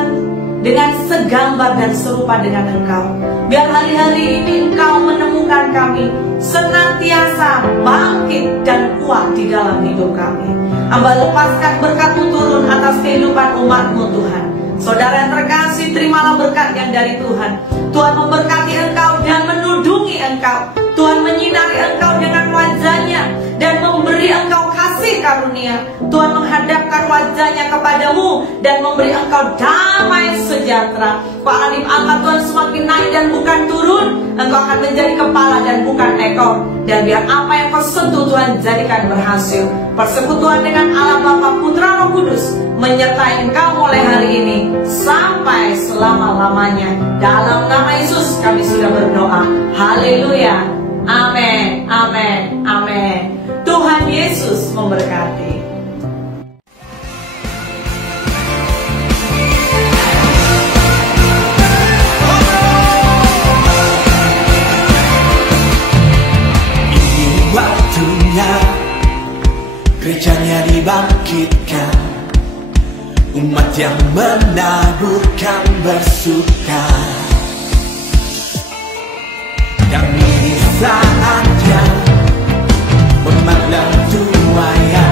dengan segambar dan serupa dengan Engkau. Biar hari-hari ini Engkau menemukan kami senantiasa bangkit dan kuat di dalam hidup kami. Hamba lepaskan berkat-Mu turun atas kehidupan umat-Mu Tuhan. Saudara yang terkasih, terimalah berkat yang dari Tuhan. Tuhan memberkati engkau dan menudungi engkau. Tuhan menyinari engkau dengan wajah-Nya dan memberi engkau kasih karunia. Tuhan menghadapkan wajah-Nya kepadamu dan memberi engkau damai sejahtera. Alim angkat Tuhan semakin naik dan bukan turun. Engkau akan menjadi kepala dan bukan ekor. Dan biar apa yang kau sentuh Tuhan jadikan berhasil. Persekutuan dengan Allah Bapa, Putra, Roh Kudus menyertai engkau mulai hari ini sampai selama-lamanya. Dalam nama Yesus kami sudah berdoa. Haleluya. Amin, amin, amin. Tuhan Yesus memberkati. Ini waktunya gerejanya dibangkitkan, umat yang menaburkan bersuka. Dan ini saatnya memandang tuaya